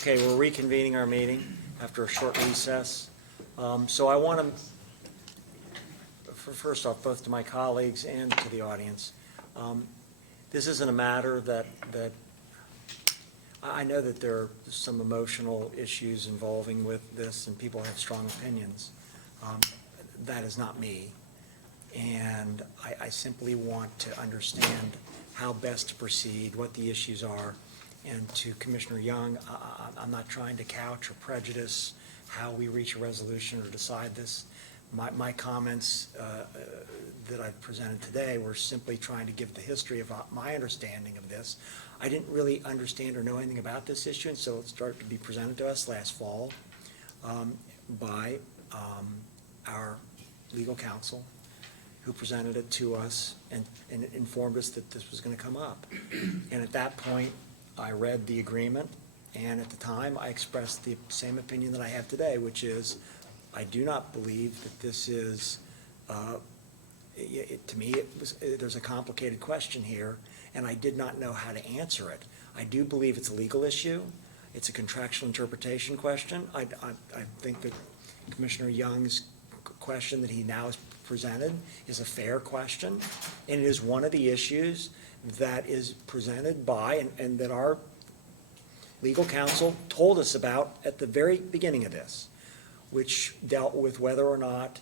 Okay, we're reconvening our meeting after a short recess. So I want to, first off, both to my colleagues and to the audience, this isn't a matter that I know that there are some emotional issues involving with this, and people have strong opinions. That is not me. And I simply want to understand how best to proceed, what the issues are. And to Commissioner Young, I'm not trying to couch or prejudice how we reach a resolution or decide this. My comments that I've presented today were simply trying to give the history of my understanding of this. I didn't really understand or know anything about this issue, and so it started to be presented to us last fall by our legal counsel, who presented it to us and informed us that this was going to come up. And at that point, I read the agreement, and at the time, I expressed the same opinion that I have today, which is I do not believe that this is, to me, there's a complicated question here, and I did not know how to answer it. I do believe it's a legal issue. It's a contractual interpretation question. I think that Commissioner Young's question that he now has presented is a fair question, and it is one of the issues that is presented by and that our legal counsel told us about at the very beginning of this, which dealt with whether or not,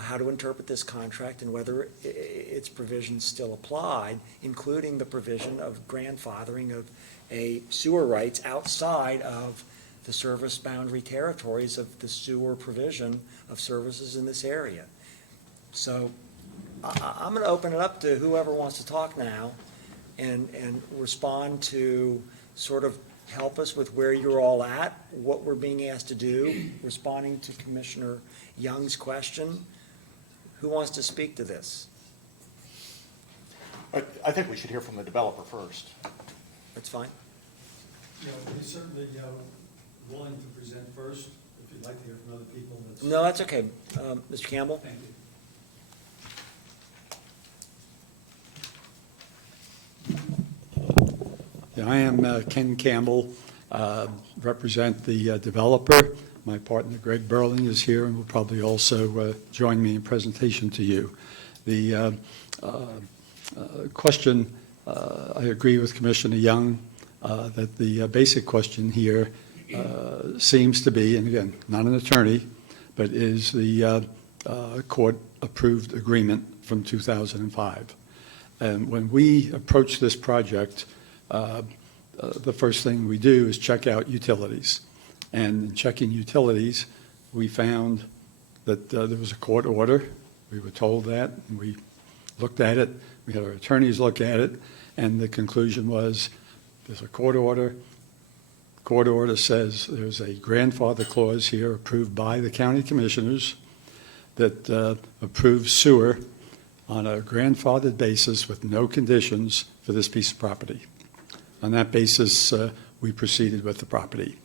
how to interpret this contract and whether its provisions still applied, including the provision of grandfathering of a sewer rights outside of the service boundary territories of the sewer provision of services in this area. So I'm going to open it up to whoever wants to talk now and respond to sort of help us with where you're all at, what we're being asked to do, responding to Commissioner Young's question. Who wants to speak to this? I think we should hear from the developer first. That's fine. He's certainly willing to present first. If you'd like to hear from other people, that's... No, that's okay. Mr. Campbell? Thank you. I am Ken Campbell, represent the developer. My partner Greg Burling is here and will probably also join me in presentation to you. The question, I agree with Commissioner Young that the basic question here seems to be, and again, not an attorney, but is the court-approved agreement from 2005. And when we approach this project, the first thing we do is check out utilities. And in checking utilities, we found that there was a court order. We were told that, and we looked at it. We had our attorneys look at it, and the conclusion was there's a court order. Court order says there's a grandfather clause here approved by the county commissioners that approves sewer on a grandfathered basis with no conditions for this piece of property. On that basis, we proceeded with the property.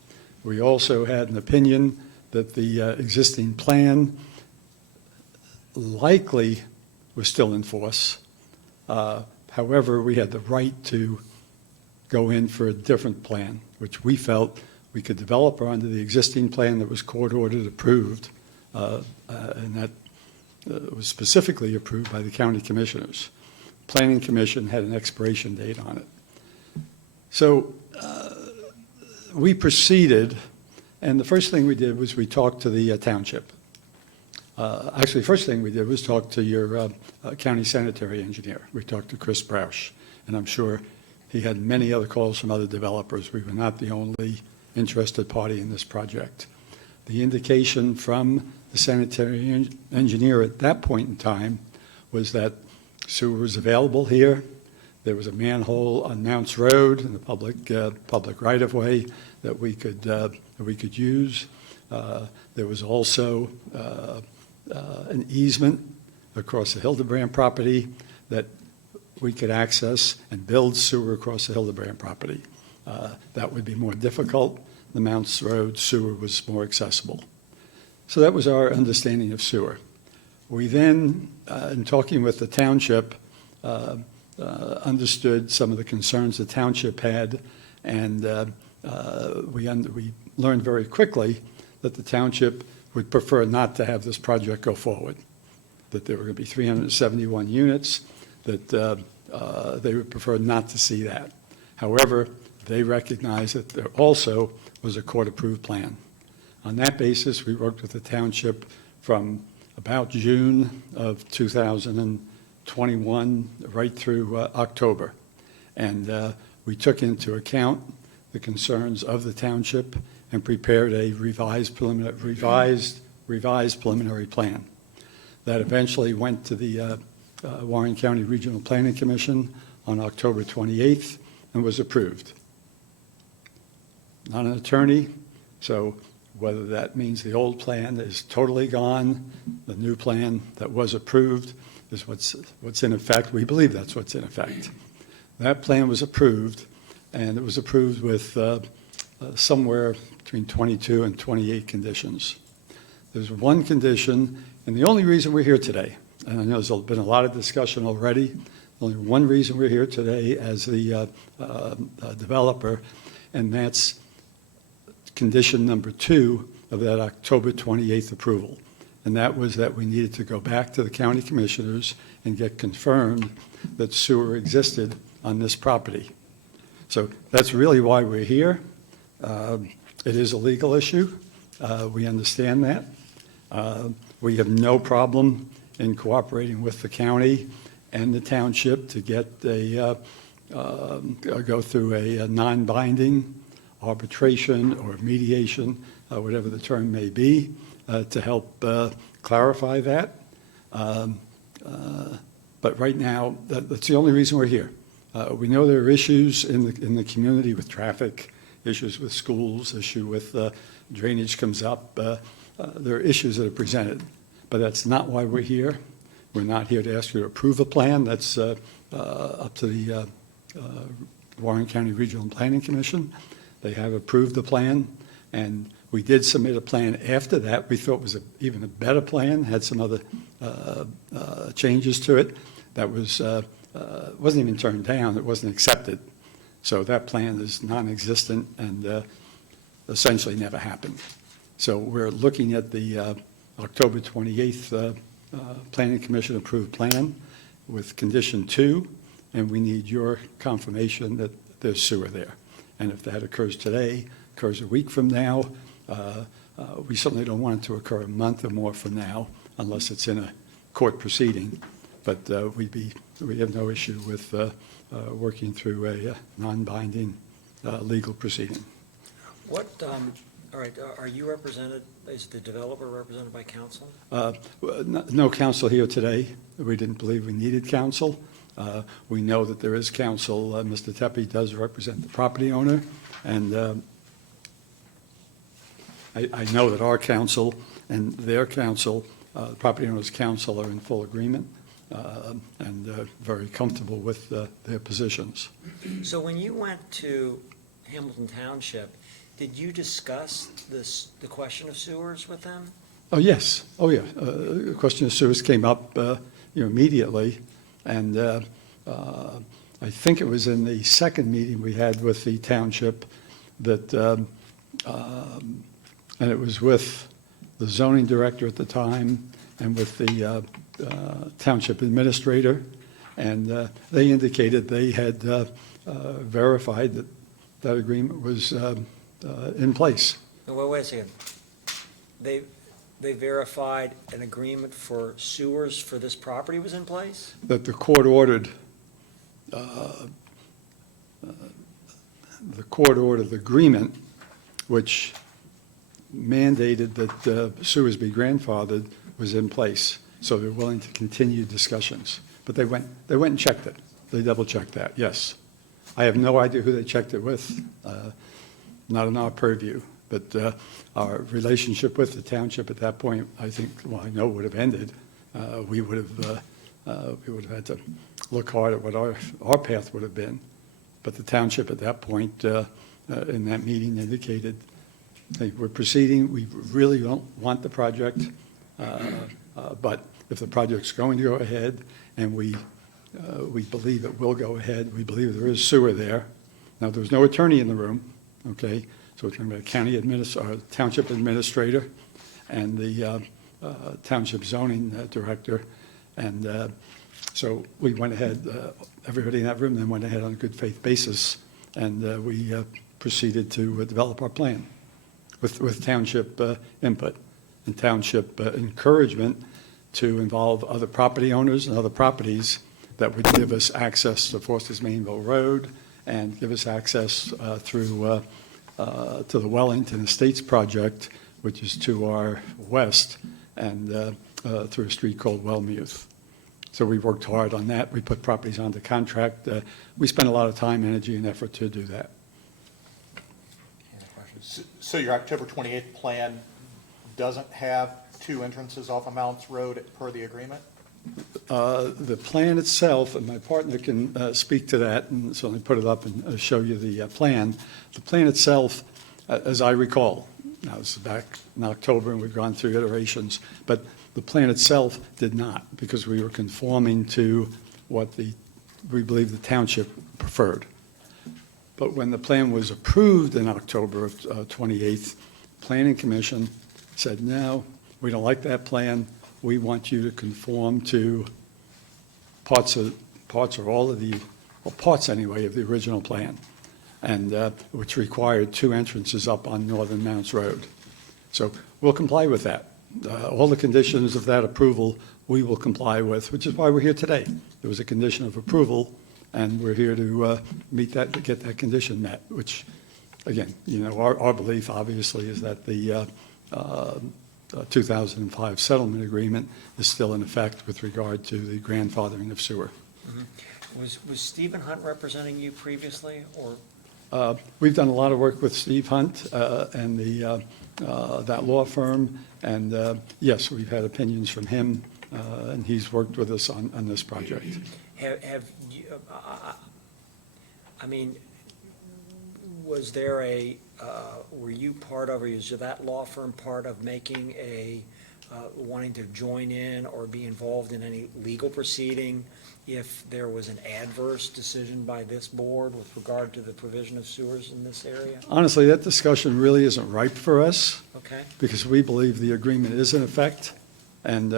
We also had an opinion that the existing plan likely was still in force. However, we had the right to go in for a different plan, which we felt we could develop under the existing plan that was court-ordered approved, and that was specifically approved by the county commissioners. Planning Commission had an expiration date on it. So we proceeded, and the first thing we did was we talked to the township. Actually, the first thing we did was talk to your county sanitary engineer. We talked to Chris Broush, and I'm sure he had many other calls from other developers. We were not the only interested party in this project. The indication from the sanitary engineer at that point in time was that sewer was available here. There was a manhole on Mounts Road in the public right-of-way that we could use. There was also an easement across the Hildebrand property that we could access and build sewer across the Hildebrand property. That would be more difficult. The Mounts Road sewer was more accessible. So that was our understanding of sewer. We then, in talking with the township, understood some of the concerns the township had, and we learned very quickly that the township would prefer not to have this project go forward, that there were going to be 371 units, that they would prefer not to see that. However, they recognized that there also was a court-approved plan. On that basis, we worked with the township from about June of 2021 right through October. And we took into account the concerns of the township and prepared a revised preliminary plan. That eventually went to the Warren County Regional Planning Commission on October 28th and was approved. Not an attorney, so whether that means the old plan is totally gone, the new plan that was approved is what's in effect. We believe that's what's in effect. That plan was approved, and it was approved with somewhere between 22 and 28 conditions. There's one condition, and the only reason we're here today, and I know there's been a lot of discussion already, only one reason we're here today as the developer, and that's condition number 2 of that October 28th approval. And that was that we needed to go back to the county commissioners and get confirmed that sewer existed on this property. So that's really why we're here. It is a legal issue. We understand that. We have no problem in cooperating with the county and the township to get go through a non-binding arbitration or mediation, whatever the term may be, to help clarify that. But right now, that's the only reason we're here. We know there are issues in the community with traffic, issues with schools, issue with drainage comes up. There are issues that are presented, but that's not why we're here. We're not here to ask you to approve a plan. That's up to the Warren County Regional Planning Commission. They have approved the plan, and we did submit a plan after that. We thought was even a better plan, had some other changes to it. That wasn't even turned down. It wasn't accepted. So that plan is non-existent and essentially never happened. So we're looking at the October 28th Planning Commission approved plan with condition 2, and we need your confirmation that there's sewer there. And if that occurs today, occurs a week from now, we certainly don't want it to occur a month or more from now unless it's in a court proceeding. But we have no issue with working through a non-binding legal proceeding. What, all right, are you represented, is the developer represented by counsel? No counsel here today. We didn't believe we needed counsel. We know that there is counsel. Mr. Tepe does represent the property owner, and I know that our counsel and their counsel, the property owner's counsel, are in full agreement and very comfortable with their positions. So when you went to Hamilton Township, did you discuss the question of sewers with them? Oh, yes. Oh, yeah. The question of sewers came up immediately, and I think it was in the second meeting we had with the township that, and it was with the zoning director at the time and with the township administrator, and they indicated they had verified that that agreement was in place. No, wait a second. They verified an agreement for sewers for this property was in place? That the court ordered the agreement, which mandated that sewers be grandfathered, was in place. So they're willing to continue discussions. But they went and checked it. They double-checked that, yes. I have no idea who they checked it with, not in our purview. But our relationship with the township at that point, I think, well, I know would have ended. We would have had to look hard at what our path would have been. But the township at that point, in that meeting, indicated, hey, we're proceeding. We really don't want the project, but if the project's going to go ahead, and we believe it will go ahead, we believe there is sewer there. Now, there was no attorney in the room. okay? So we're talking about township administrator and the township zoning director. And so we went ahead, everybody in that room then went ahead on a good faith basis, and we proceeded to develop our plan with township input and township encouragement to involve other property owners and other properties that would give us access to Foster's Mainville Road and give us access through to the Wellington Estates project, which is to our west, and through a street called Wellmuth. So we worked hard on that. We put properties onto contract. We spent a lot of time, energy, and effort to do that. So your October 28th plan doesn't have two entrances off of Mounts Road per the agreement? The plan itself, and my partner can speak to that, and so let me put it up and show you the plan. The plan itself, as I recall, now this is back in October and we've gone through iterations, but the plan itself did not, because we were conforming to what we believe the township preferred. But when the plan was approved in October of 28th, Planning Commission said, no, we don't like that plan. We want you to conform to parts or all of the, well, parts anyway, of the original plan, and which required two entrances up on Northern Mounts Road. So we'll comply with that. All the conditions of that approval we will comply with, which is why we're here today. There was a condition of approval, and we're here to meet that, to get that condition met, which, again, our belief, obviously, is that the 2005 settlement agreement is still in effect with regard to the grandfathering of sewer. Mm-hmm. Was Stephen Hunt representing you previously, or? We've done a lot of work with Steve Hunt and that law firm, and yes, we've had opinions from him, and he's worked with us on this project. Have you, I mean, was there were you part of, or is that law firm part of making wanting to join in or be involved in any legal proceeding if there was an adverse decision by this board with regard to the provision of sewers in this area? Honestly, that discussion really isn't ripe for us, Okay. because we believe the agreement is in effect. And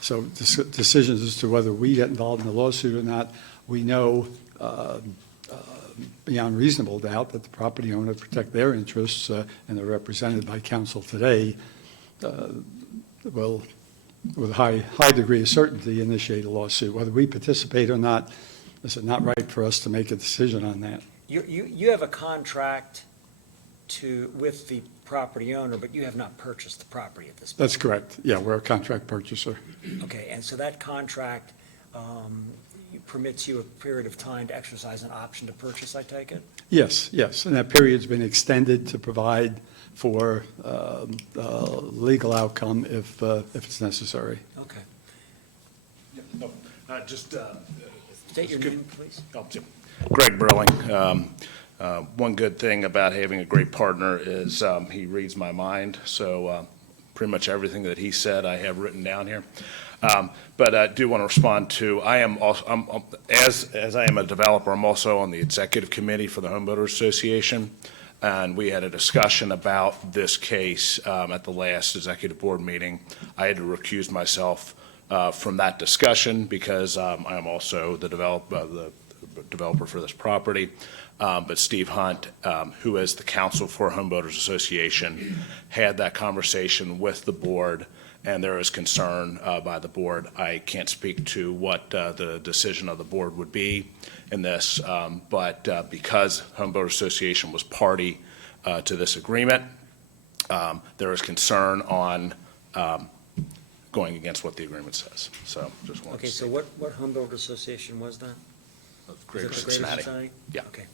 so decisions as to whether we get involved in the lawsuit or not, we know beyond reasonable doubt that the property owner protect their interests, and they're represented by counsel today, will, with a high degree of certainty, initiate a lawsuit. Whether we participate or not, is it not right for us to make a decision on that? You have a contract with the property owner, but you have not purchased the property at this point. That's correct. Yeah, we're a contract purchaser. Okay, and so that contract permits you a period of time to exercise an option to purchase, I take it? Yes, and that period's been extended to provide for legal outcome if it's necessary. Okay. Just State your name, please. Greg Burling. One good thing about having a great partner is he reads my mind, so pretty much everything that he said I have written down here. But I do want to respond to, I am also, as I am a developer, I'm also on the executive committee for the Home Builders Association, and we had a discussion about this case at the last executive board meeting. I had to recuse myself from that discussion because I am also the developer for this property. But Steve Hunt, who is the counsel for Home Builders Association, had that conversation with the board, and there is concern by the board. I can't speak to what the decision of the board would be in this, but because Home Builders Association was party to this agreement, there is concern on going against what the agreement says. So just wanted Okay, to so what home builder association was that? Greater Is it the Cincinnati. Society? Yeah. Okay.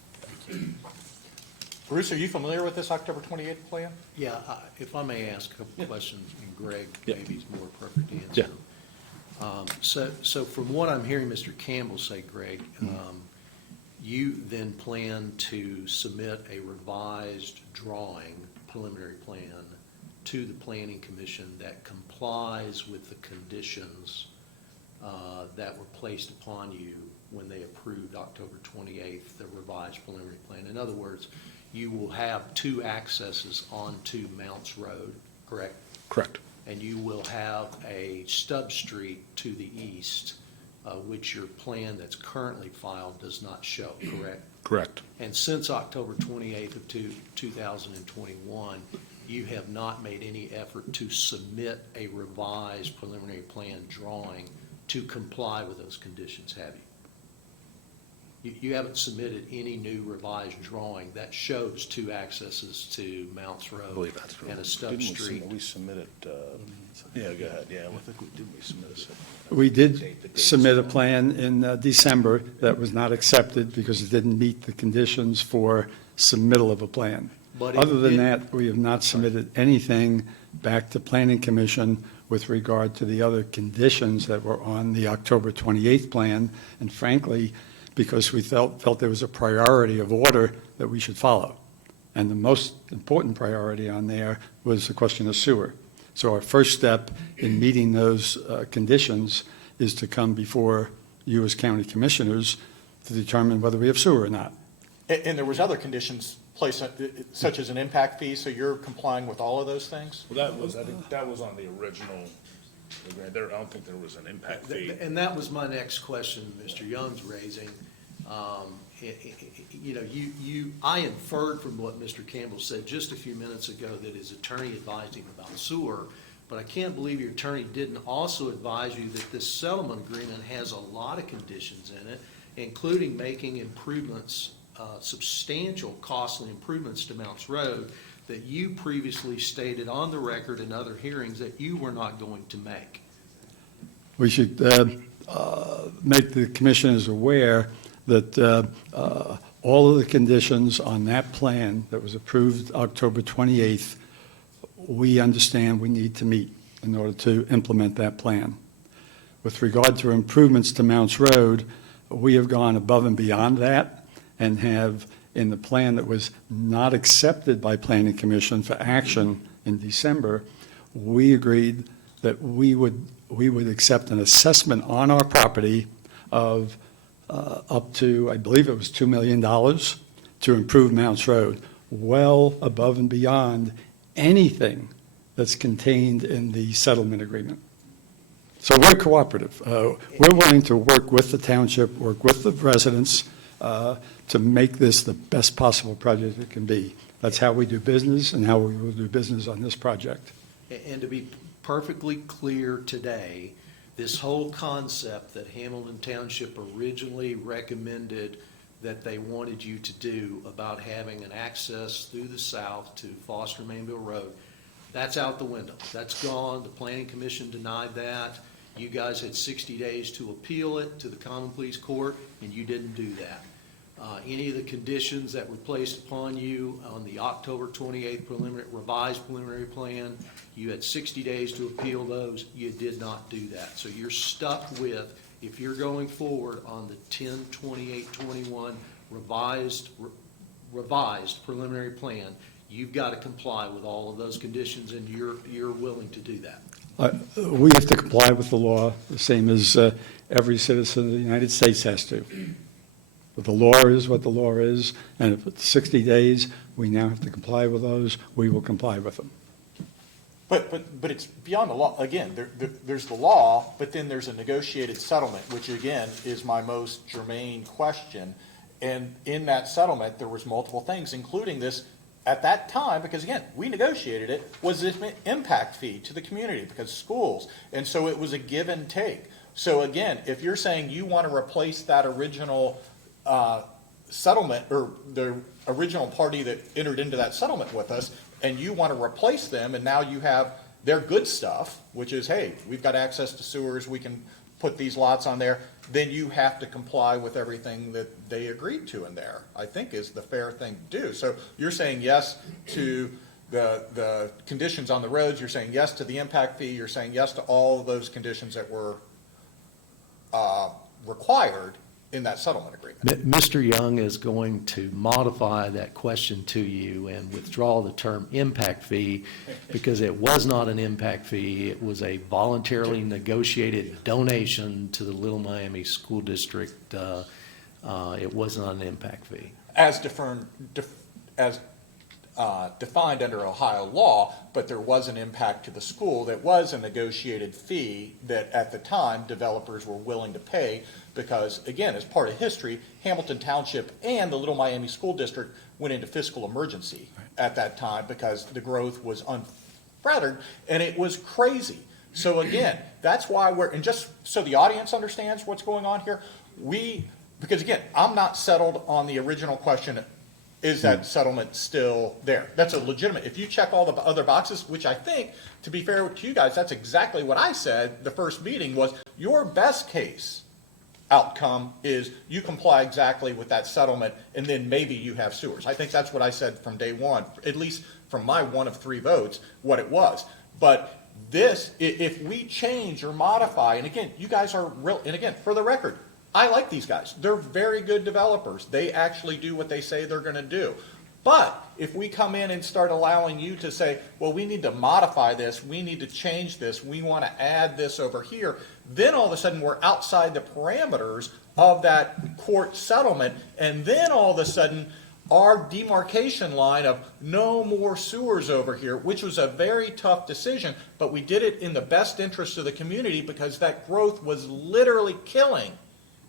Bruce, are you familiar with this October 28th plan? Yeah, if I may ask a couple questions, and Greg Yeah. maybe is more appropriate to answer. So from what I'm hearing Mr. Campbell say, Greg, you then plan to submit a revised drawing, preliminary plan, to the Planning Commission that complies with the conditions that were placed upon you when they approved October 28th, the revised preliminary plan. In other words, you will have two accesses onto Mounts Road, correct? Correct. And you will have a stub street to the east, which your plan that's currently filed does not show, correct? Correct. And since October 28th of 2021, you have not made any effort to submit a revised preliminary plan drawing to comply with those conditions, have you? You haven't submitted any new revised drawing that shows two accesses to Mounts I Road believe that's right. and a stub Didn't we street. submit- We submitted, yeah, go ahead, yeah, I think we, didn't we submit a? We did The date's submit a wrong. plan in December that was not accepted because it didn't meet the conditions for submittal of a plan. But it Other than did- that, we have not submitted anything back to Planning Commission with regard to the other conditions that were on the October 28th plan. And frankly, because we felt there was a priority of order that we should follow. And the most important priority on there was the question of sewer. So our first step in meeting those conditions is to come before you as county commissioners to determine whether we have sewer or not. And there was other conditions placed, such as an impact fee, so you're complying with all of those things? Well, that was, I think, that was on the original, I don't think there was an impact fee. And that was my next question Mr. Young's raising. You know, I inferred from what Mr. Campbell said just a few minutes ago that his attorney advised him about sewer, but I can't believe your attorney didn't also advise you that this settlement agreement has a lot of conditions in it, including making improvements, substantial costly improvements to Mounts Road that you previously stated on the record in other hearings that you were not going to make. We should make the commissioners aware that all of the conditions on that plan that was approved October 28th, we understand we need to meet in order to implement that plan. With regard to improvements to Mounts Road, we have gone above and beyond that and have, in the plan that was not accepted by Planning Commission for action in December, we agreed that we would accept an assessment on our property of up to, I believe it was $2 million to improve Mounts Road, well above and beyond anything that's contained in the settlement agreement. So we're cooperative. We're willing to work with the township, work with the residents to make this the best possible project it can be. That's how we do business and how we will do business on this project. And to be perfectly clear today, this whole concept that Hamilton Township originally recommended that they wanted you to do about having an access through the south to Foster Mainville Road, that's out the window. That's gone. The Planning Commission denied that. You guys had 60 days to appeal it to the Common Pleas Court, and you didn't do that. Any of the conditions that were placed upon you on the October 28th revised preliminary plan, you had 60 days to appeal those. You did not do that. So you're stuck with, if you're going forward on the 10/28/21 revised preliminary plan, you've got to comply with all of those conditions, and you're willing to do that. We have to comply with the law, the same as every citizen of the United States has to. But the law is what the law is, and if it's 60 days, we now have to comply with those, we will comply with them. But it's beyond the law. Again, there's the law, but then there's a negotiated settlement, which again is my most germane question. And in that settlement, there was multiple things, including this, at that time, because again, we negotiated it, was this impact fee to the community because schools. And so it was a give and take. So again, if you're saying you want to replace that original settlement, or the original party that entered into that settlement with us, and you want to replace them, and now you have their good stuff, which is, hey, we've got access to sewers, we can put these lots on there, then you have to comply with everything that they agreed to in there, I think is the fair thing to do. So you're saying yes to the conditions on the roads, you're saying yes to the impact fee, you're saying yes to all of those conditions that were required, in that settlement agreement. Mr. Young is going to modify that question to you and withdraw the term impact fee because it was not an impact fee. It was a voluntarily negotiated donation to the Little Miami School District. It was not an impact fee. As defined under Ohio law, but there was an impact to the school that was a negotiated fee that at the time developers were willing to pay because, again, as part of history, Hamilton Township and the Little Miami School District went into fiscal emergency at that time because the growth was unfettered and it was crazy. So again, that's why and just so the audience understands what's going on here, because again, I'm not settled on the original question, is that settlement still there? That's a legitimate, if you check all the other boxes, which I think, to be fair to you guys, that's exactly what I said the first meeting was, your best case outcome is you comply exactly with that settlement and then maybe you have sewers. I think that's what I said from day one, at least from my 1 of 3 votes, what it was. But this, if we change or modify, and again, you guys are real, and again, for the record, I like these guys. They're very good developers. They actually do what they say they're going to do. But if we come in and start allowing you to say, well, we need to modify this, we need to change this, we want to add this over here, then all of a sudden we're outside the parameters of that court settlement, and then all of a sudden our demarcation line of no more sewers over here, which was a very tough decision, but we did it in the best interest of the community because that growth was literally killing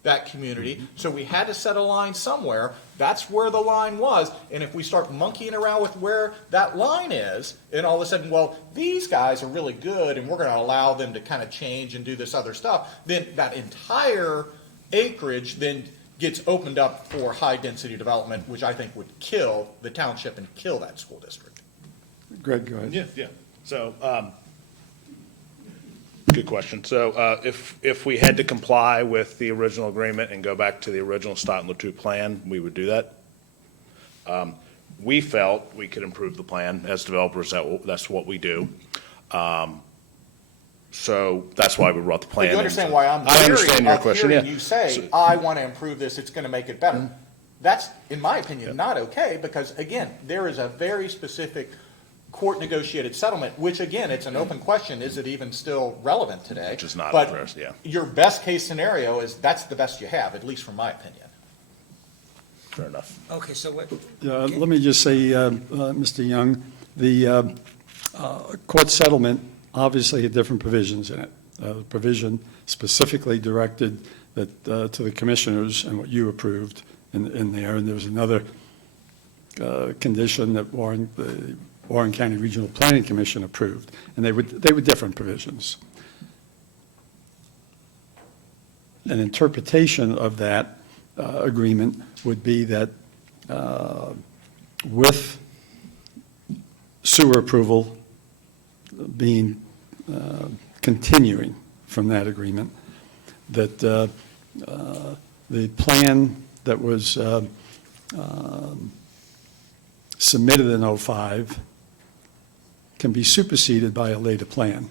that community. So we had to set a line somewhere. That's where the line was. And if we start monkeying around with where that line is, and all of a sudden, well, these guys are really good and we're going to allow them to kind of change and do this other stuff, then that entire acreage then gets opened up for high density development, which I think would kill the township and kill that school district. Greg, go ahead. Yeah. So, good question. So, if we had to comply with the original agreement and go back to the original Stoughton Latutte plan, we would do that. We felt we could improve the plan as developers. That's what we do. So that's why we brought the plan. But you understand why I'm I understand your of question. hearing Yeah. you say, I want to improve this, it's going to make it better. That's, in my opinion, not okay, because again, there is a very specific court negotiated settlement, which again, it's an open question, is it even still relevant today? Which is not But addressed, yeah. your best case scenario is, that's the best you have, at least from my opinion. Fair enough. Okay, so what? Let me just say, Mr. Young, the court settlement obviously had different provisions in it. The provision specifically directed that to the commissioners and what you approved in there, and there was another condition that the Warren County Regional Planning Commission approved, and they were different provisions. An interpretation of that agreement would be that with sewer approval being continuing from that agreement, that the plan that was submitted in '05 can be superseded by a later plan,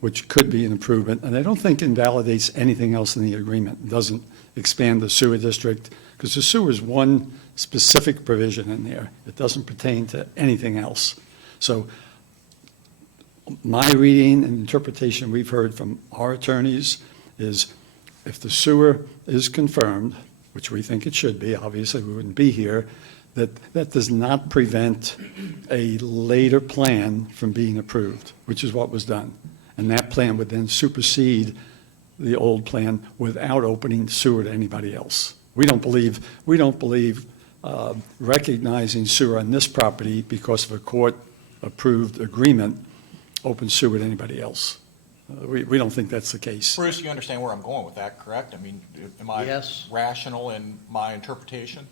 which could be an improvement, and I don't think invalidates anything else in the agreement. It doesn't expand the sewer district, because the sewer is one specific provision in there. It doesn't pertain to anything else. So my reading and interpretation we've heard from our attorneys is if the sewer is confirmed, which we think it should be, obviously we wouldn't be here, that does not prevent a later plan from being approved, which is what was done. And that plan would then supersede the old plan without opening sewer to anybody else. We don't believe recognizing sewer on this property because of a court-approved agreement opens sewer to anybody else. We don't think that's the case. Bruce, you understand where I'm going with that, correct? I mean, am I Yes. rational in my interpretation?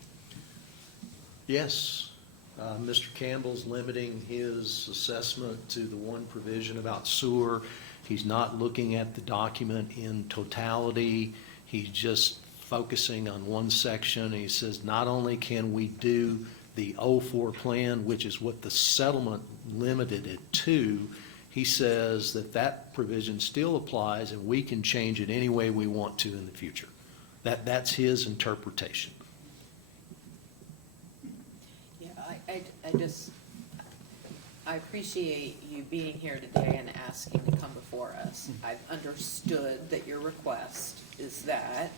Yes, Mr. Campbell's limiting his assessment to the one provision about sewer. He's not looking at the document in totality. He's just focusing on one section. He says not only can we do the '04 plan, which is what the settlement limited it to, he says that provision still applies and we can change it any way we want to in the future. That's his interpretation. Yeah, I appreciate you being here today and asking to come before us. I've understood that your request is that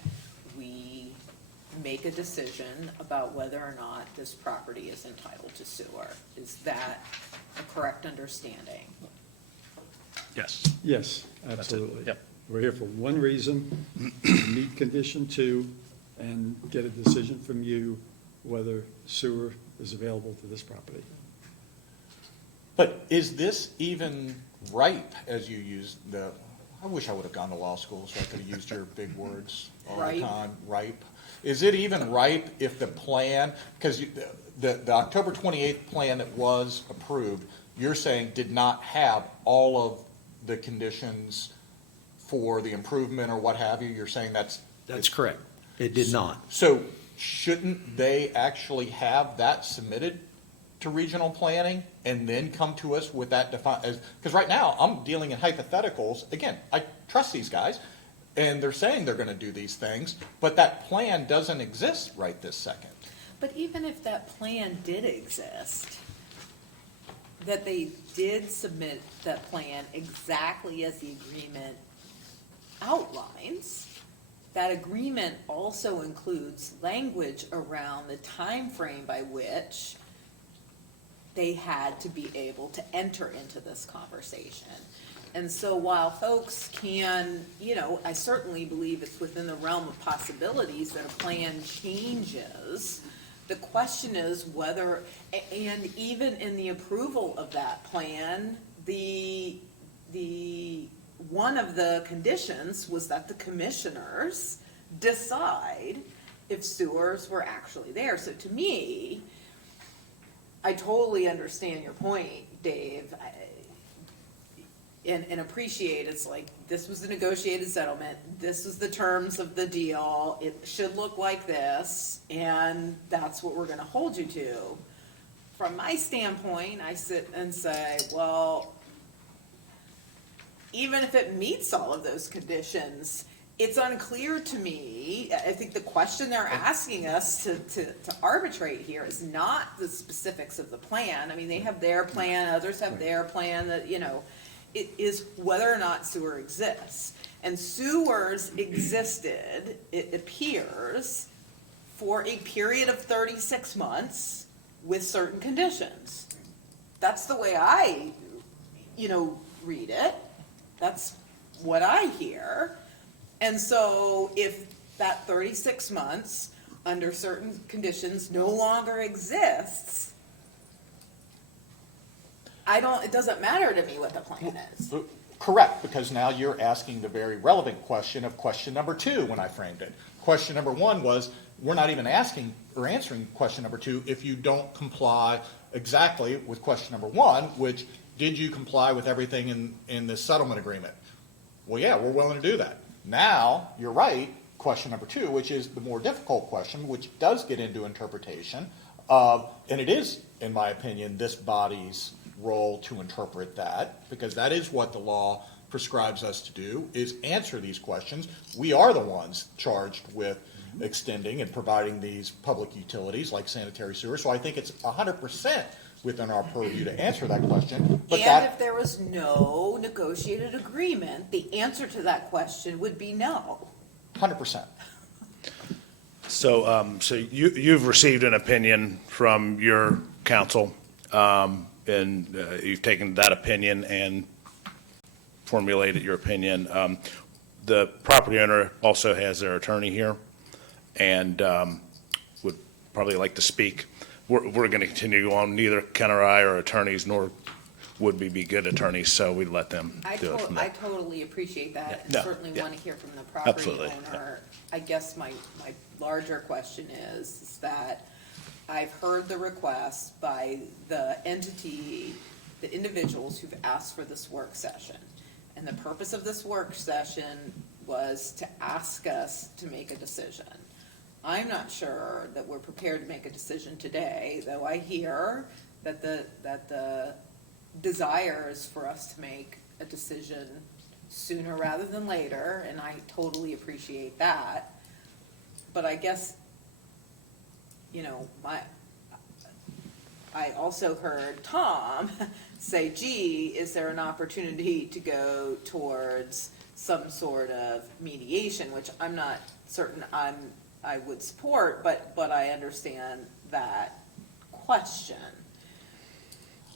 we make a decision about whether or not this property is entitled to sewer. Is that a correct understanding? Yes. Yes, That's it. absolutely. Yep. We're here for one reason, meet condition 2, and get a decision from you whether sewer is available to this property. But is this even ripe, as you used I wish I would have gone to law school so I could have used your big words all the Ripe. time. Ripe. Is it even ripe if the plan, because the October 28th plan that was approved, you're saying did not have all of the conditions for the improvement or what have you? You're saying that's Correct. It did not. So shouldn't they actually have that submitted to regional planning and then come to us with that defined, because right now, I'm dealing in hypotheticals. Again, I trust these guys, and they're saying they're gonna do these things, but that plan doesn't exist right this second. But even if that plan did exist, that they did submit that plan exactly as the agreement outlines, that agreement also includes language around the time frame by which they had to be able to enter into this conversation. And so while folks can, I certainly believe it's within the realm of possibilities that a plan changes. The question is whether, and even in the approval of that plan, one of the conditions was that the commissioners decide if sewers were actually there. So to me, I totally understand your point, Dave, and appreciate it's like, this was the negotiated settlement, this is the terms of the deal, it should look like this, and that's what we're gonna hold you to. From my standpoint, I sit and say, well, even if it meets all of those conditions, it's unclear to me. I think the question they're asking us to arbitrate here is not the specifics of the plan. I mean, they have their plan, others have their plan, that, it is whether or not sewer exists. And sewers existed, it appears, for a period of 36 months with certain conditions. That's the way I, read it. That's what I hear. And so if that 36 months, under certain conditions, no longer exists, it doesn't matter to me what the plan is. Correct, because now you're asking the very relevant question of question number 2 when I framed it. Question number 1 was, we're not even asking or answering question number 2 if you don't comply exactly with question number 1, which, did you comply with everything in this settlement agreement? Well, yeah, we're willing to do that. Now, you're right, question number 2, which is the more difficult question, which does get into interpretation of, and it is, in my opinion, this body's role to interpret that, because that is what the law prescribes us to do, is answer these questions. We are the ones charged with extending and providing these public utilities like sanitary sewer, so I think it's 100% within our purview to answer that question. But And if there was no negotiated agreement, the answer to that question would be no. 100%. So you've received an opinion from your counsel, and you've taken that opinion and formulated your opinion. The property owner also has their attorney here and would probably like to speak. We're going to continue on. Neither Ken or I are attorneys, nor would we be good attorneys, so we let them do it from I there. totally appreciate that, and Yeah, certainly yeah. want to hear from the property Absolutely, owner. I guess my larger question is that I've heard the request by the individuals who've asked for this work session. And the purpose of this work session was to ask us to make a decision. I'm not sure that we're prepared to make a decision today, though I hear that the desire is for us to make a decision sooner rather than later, and I totally appreciate that. but I guess, you know, I also heard Tom say, gee, is there an opportunity to go towards some sort of mediation, which I'm not certain I would support, but I understand that question.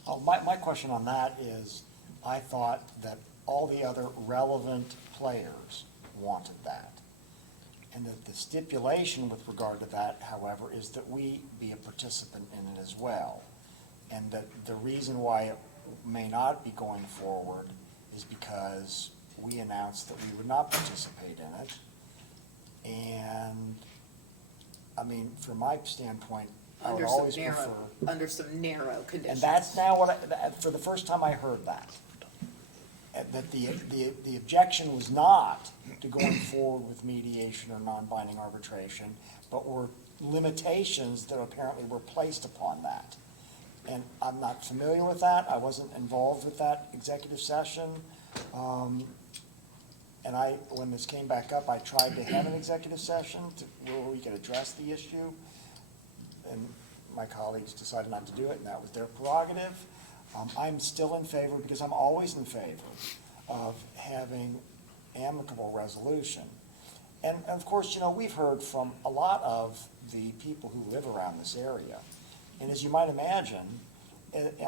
Oh, my question on that is, I thought that all the other relevant players wanted that. And that the stipulation with regard to that, however, is that we be a participant in it as well. And that the reason why it may not be going forward is because we announced that we would not participate in it. And, I mean, from my standpoint, I would Under some always prefer. under some narrow conditions. And that's now what for the first time I heard that. That the objection was not to going forward with mediation or non-binding arbitration, but were limitations that apparently were placed upon that. And I'm not familiar with that. I wasn't involved with that executive session. And when this came back up, I tried to have an executive session where we could address the issue. And my colleagues decided not to do it, and that was their prerogative. I'm still in favor, because I'm always in favor of having amicable resolution. And of course, you know, we've heard from a lot of the people who live around this area. And as you might imagine,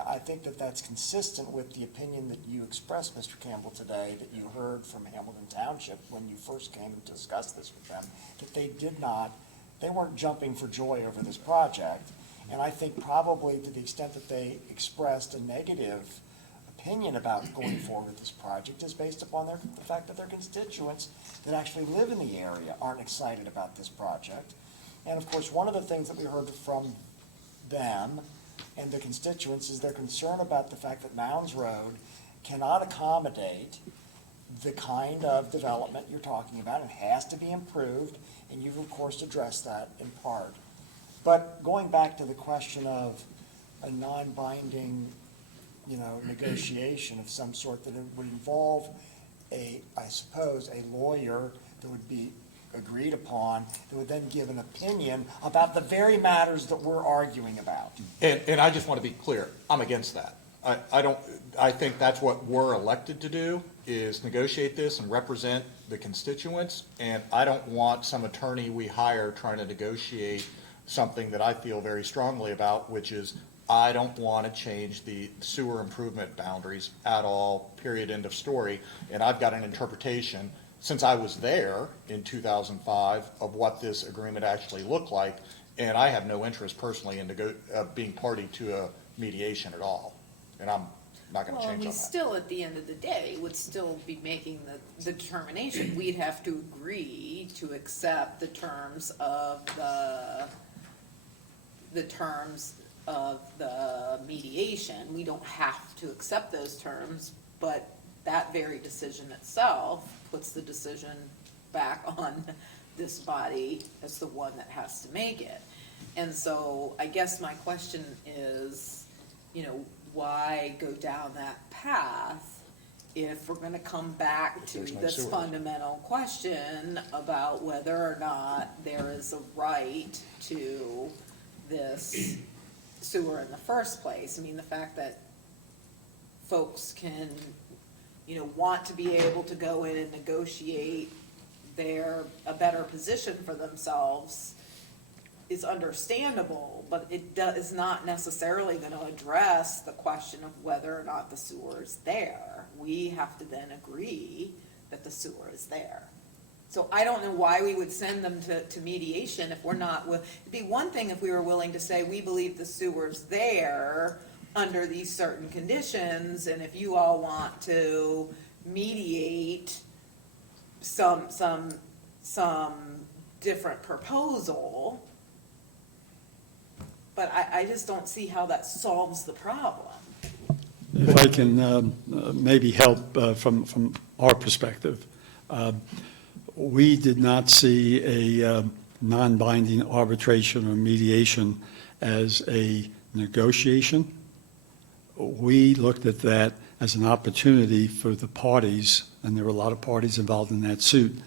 I think that that's consistent with the opinion that you expressed, Mr. Campbell, today, that you heard from Hamilton Township when you first came and discussed this with them, that they weren't jumping for joy over this project. And I think probably to the extent that they expressed a negative opinion about going forward with this project is based upon the fact that their constituents that actually live in the area aren't excited about this project. And of course, one of the things that we heard from them and the constituents is their concern about the fact that Mounds Road cannot accommodate the kind of development you're talking about. It has to be improved, and you've of course addressed that in part. But going back to the question of a non-binding, you know, negotiation of some sort that would involve I suppose, a lawyer that would be agreed upon, that would then give an opinion about the very matters that we're arguing about. And I just want to be clear, I'm against that. I think that's what we're elected to do, is negotiate this and represent the constituents. And I don't want some attorney we hire trying to negotiate something that I feel very strongly about, which is I don't want to change the sewer improvement boundaries at all, period, end of story. And I've got an interpretation, since I was there in 2005, of what this agreement actually looked like. And I have no interest personally in being party to a mediation at all. And I'm not going to Well, and change we on that. still, at the end of the day, would still be making the determination. We'd have to agree to accept the terms of the mediation. We don't have to accept those terms, but that very decision itself puts the decision back on this body as the one that has to make it. And so I guess my question is, you know, why go down that path if we're gonna come back to There's no this sewers. fundamental question about whether or not there is a right to this sewer in the first place? I mean, the fact that folks can, you know, want to be able to go in and negotiate a better position for themselves is understandable, but it is not necessarily gonna address the question of whether or not the sewer is there. We have to then agree that the sewer is there. So I don't know why we would send them to mediation if we're not, it'd be one thing if we were willing to say, we believe the sewer's there under these certain conditions, and if you all want to mediate some different proposal, but I just don't see how that solves the problem. If I can maybe help from our perspective. We did not see a non-binding arbitration or mediation as a negotiation. We looked at that as an opportunity for the parties, and there were a lot of parties involved in that suit,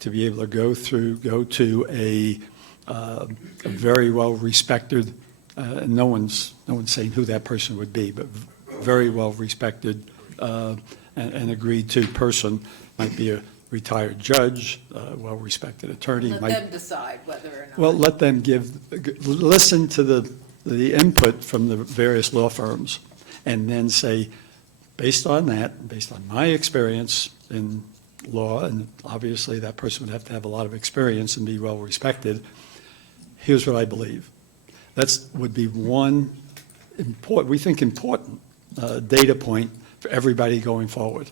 to be able to go to a very well-respected, no one's saying who that person would be, but very well-respected and agreed-to person, might be a retired judge, a well-respected attorney. Let them decide whether or not. Well, let them listen to the input from the various law firms, and then say, based on that, based on my experience in law, and obviously that person would have to have a lot of experience and be well-respected, here's what I believe. Would be one important, we think important, data point for everybody going forward.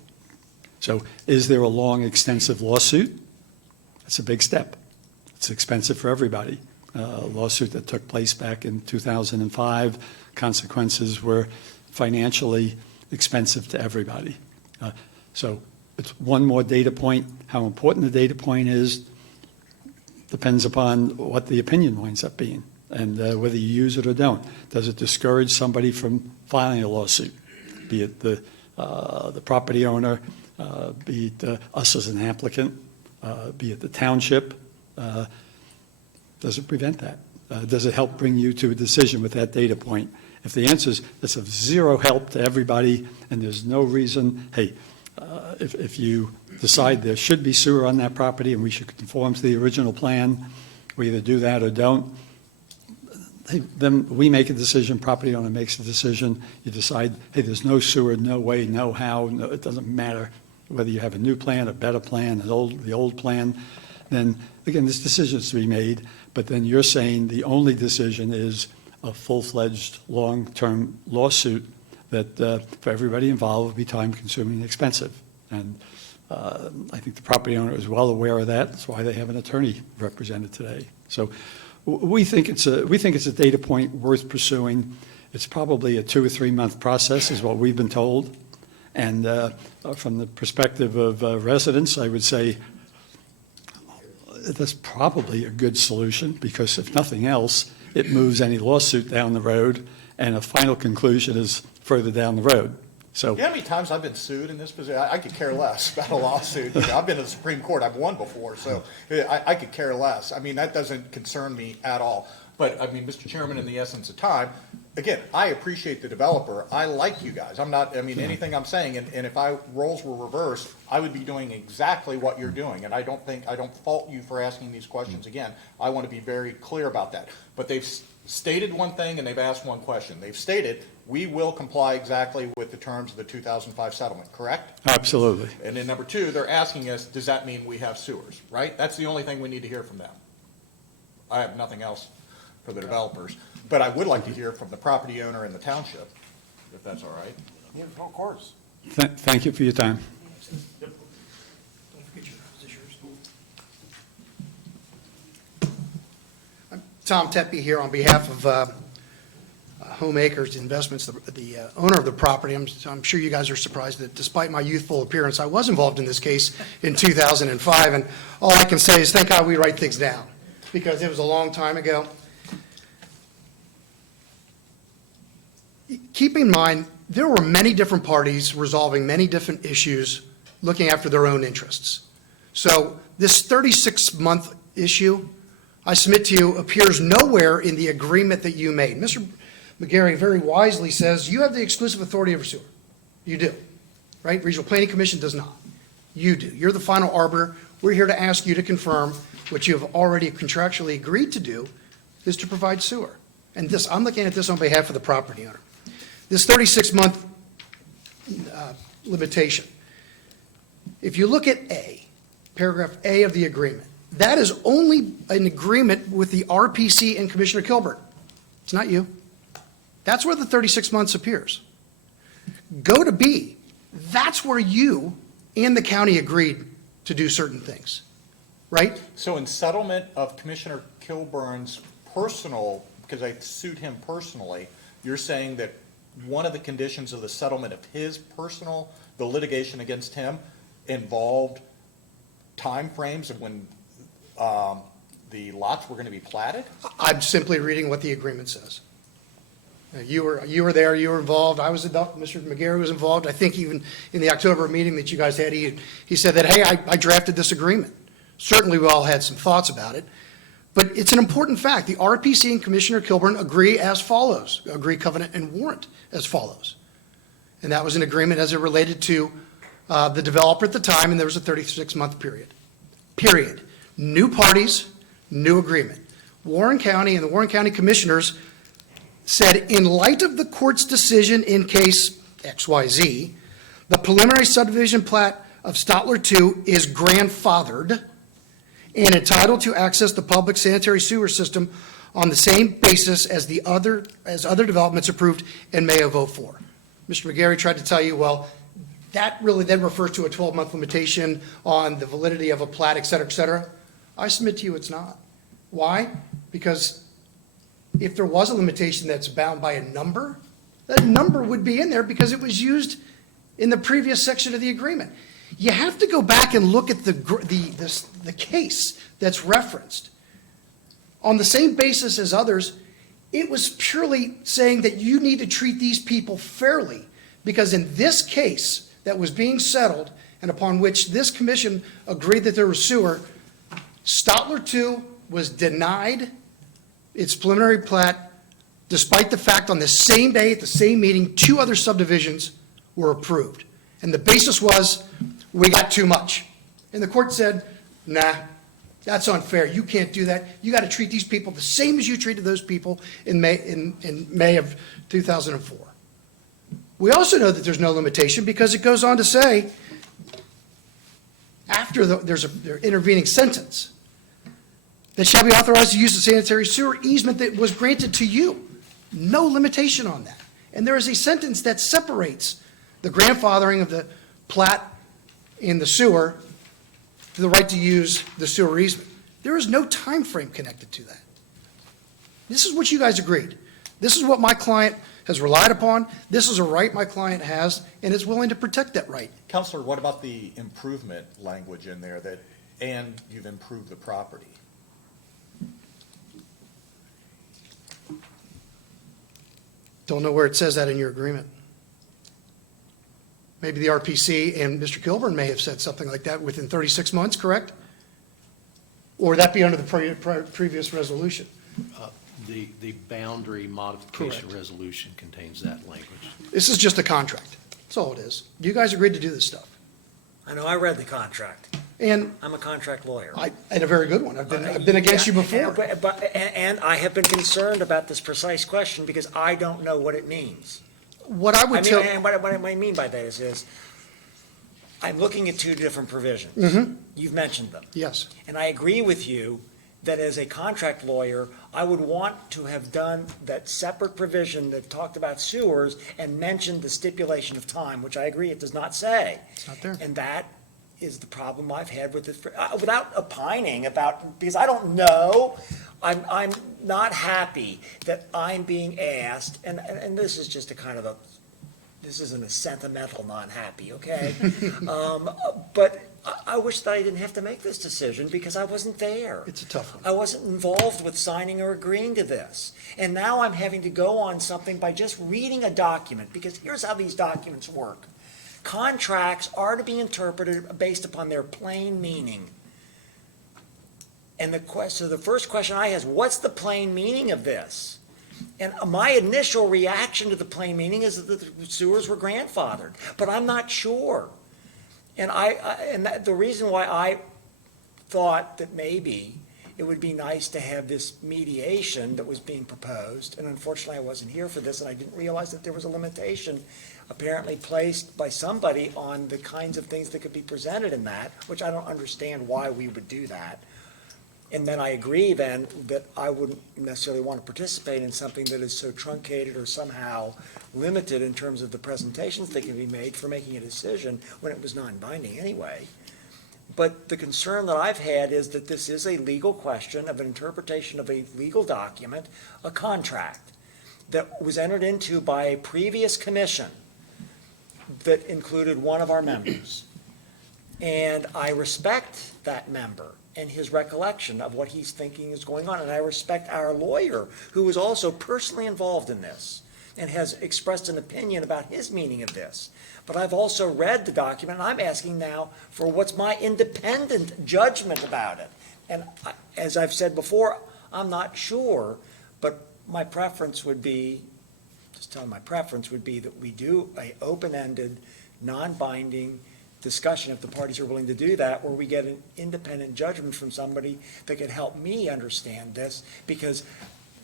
So is there a long, extensive lawsuit? That's a big step. It's expensive for everybody. A lawsuit that took place back in 2005, consequences were financially expensive to everybody. So it's one more data point. How important the data point is depends upon what the opinion winds up being and whether you use it or don't. Does it discourage somebody from filing a lawsuit, be it the property owner, be it us as an applicant, be it the township? Does it prevent that? Does it help bring you to a decision with that data point? If the answer is it's of zero help to everybody and there's no reason, hey, if you decide there should be sewer on that property and we should conform to the original plan, we either do that or don't. Hey, then we make a decision, property owner makes a decision, you decide, hey, there's no sewer, no way, no how, no, it doesn't matter whether you have a new plan, a better plan, the old plan, then again, this decision is to be made, but then you're saying the only decision is a full-fledged, long-term lawsuit that for everybody involved would be time-consuming and expensive. And I think the property owner is well aware of that. That's why they have an attorney represented today. So we think it's a data point worth pursuing. It's probably a 2 or 3 month process, is what we've been told. And from the perspective of residents, I would say that's probably a good solution, because if nothing else, it moves any lawsuit down the road, and a final conclusion is further down the road. So, You know how many times I've been sued in this position? I could care less about a lawsuit. I've been to the Supreme Court, I've won before, so I could care less. I mean, that doesn't concern me at all. But, I mean, Mr. Chairman, in the essence of time, again, I appreciate the developer. I like you guys. Anything I'm saying, and if roles were reversed, I would be doing exactly what you're doing. And I don't fault you for asking these questions again. I want to be very clear about that. But they've stated one thing and they've asked one question. They've stated, we will comply exactly with the terms of the 2005 settlement, correct? absolutely. And then number two, they're asking us, does that mean we have sewers, right? That's the only thing we need to hear from them. I have nothing else for the developers, but I would like to hear from the property owner and the township, if that's all right. Yeah, of course. Thank you for your time. Don't forget I'm Tom Tepe here on behalf of Home Acres Investments, the owner of the property. I'm sure you guys are surprised that despite my youthful appearance, I was involved in this case in 2005, and all I can say is thank God we write things down, because it was a long time ago. Keep in mind, there were many different parties resolving many different issues, looking after their own interests. So this 36-month issue, I submit to you, appears nowhere in the agreement that you made. Mr. McGarry very wisely says you have the exclusive authority over sewer. You do, right? Regional Planning Commission does not. You do. You're the final arbiter. We're here to ask you to confirm what you have already contractually agreed to do, is to provide sewer. And this, I'm looking at this on behalf of the property owner. This 36-month limitation, if you look at A, paragraph A of the agreement, that is only an agreement with the RPC and Commissioner Kilburn. It's not you. That's where the 36 months appears. Go to B. That's where you and the county agreed to do certain things, right? So in settlement of Commissioner Kilburn's personal, because I sued him personally, you're saying that one of the conditions of the settlement of his personal, the litigation against him, involved timeframes of when the lots were going to be platted? I'm simply reading what the agreement says. You were there, you were involved, I was, Mr. McGarry was involved. I think even in the October meeting that you guys had, he said that, hey, I drafted this agreement. Certainly, we all had some thoughts about it, but it's an important fact. The RPC and Commissioner Kilburn agree as follows, agree, covenant, and warrant as follows. And that was an agreement as it related to the developer at the time, and there was a 36-month period. Period. New parties, new agreement. Warren County and the Warren County Commissioners said, in light of the court's decision in case XYZ, the preliminary subdivision plat of Stotler 2 is grandfathered and entitled to access the public sanitary sewer system on the same basis as other developments approved in May of '04. Mr. McGarry tried to tell you, well, that really then refers to a 12-month limitation on the validity of a plat, et cetera, et cetera. I submit to you it's not. Why? Because if there was a limitation that's bound by a number, that number would be in there because it was used in the previous section of the agreement. You have to go back and look at the case that's referenced. On the same basis as others, it was purely saying that you need to treat these people fairly, because in this case that was being settled and upon which this commission agreed that there was sewer, Stotler 2 was denied its preliminary plat, despite the fact on the same day, at the same meeting, 2 other subdivisions were approved. And the basis was, we got too much. And the court said, nah, that's unfair. You can't do that. You got to treat these people the same as you treated those people in May of 2004. We also know that there's no limitation because it goes on to say, after there's an intervening sentence, that shall be authorized to use the sanitary sewer easement that was granted to you. No limitation on that. And there is a sentence that separates the grandfathering of the plat in the sewer to the right to use the sewer easement. There is no time frame connected to that. This is what you guys agreed. This is what my client has relied upon. This is a right my client has, and is willing to protect that right. Counselor, what about the improvement language in there that, and you've improved the property? Don't know where it says that in your agreement. Maybe the RPC and Mr. Kilburn may have said something like that within 36 months, correct? Or would that be under the previous resolution? The boundary modification Correct. resolution contains that language. This is just a contract. That's all it is. You guys agreed to do this stuff. I know, I read the contract. And I'm a contract lawyer. and a very good one. I've been against you before. And I have been concerned about this precise question because I don't know what it means. What I I would mean, tell, and what I mean by that is I'm looking at 2 different provisions. Mm-hmm. You've mentioned them. yes, And I agree with you that as a contract lawyer, I would want to have done that separate provision that talked about sewers and mentioned the stipulation of time, which I agree it does not say. it's not there. And that is the problem I've had with this, without opining about, because I don't know, I'm not happy that I'm being asked, and this is just a kind of this isn't a sentimental non-happy, okay? But I wish that I didn't have to make this decision because I wasn't there. It's a tough one. I wasn't involved with signing or agreeing to this. And now I'm having to go on something by just reading a document, because here's how these documents work. Contracts are to be interpreted based upon their plain meaning. And so the first question I have is, what's the plain meaning of this? And my initial reaction to the plain meaning is that the sewers were grandfathered, but I'm not sure. And the reason why I thought that maybe it would be nice to have this mediation that was being proposed, and unfortunately I wasn't here for this, and I didn't realize that there was a limitation apparently placed by somebody on the kinds of things that could be presented in that, which I don't understand why we would do that. And then I agree then that I wouldn't necessarily want to participate in something that is so truncated or somehow limited in terms of the presentations that can be made for making a decision when it was non-binding anyway. But the concern that I've had is that this is a legal question of an interpretation of a legal document, a contract, that was entered into by a previous commission that included one of our members. And I respect that member and his recollection of what he's thinking is going on. And I respect our lawyer, who was also personally involved in this. and has expressed an opinion about his meaning of this. But I've also read the document, and I'm asking now for what's my independent judgment about it. And as I've said before, I'm not sure, but my preference would be, just telling my preference would be that we do a open-ended, non-binding discussion, if the parties are willing to do that, where we get an independent judgment from somebody that could help me understand this, because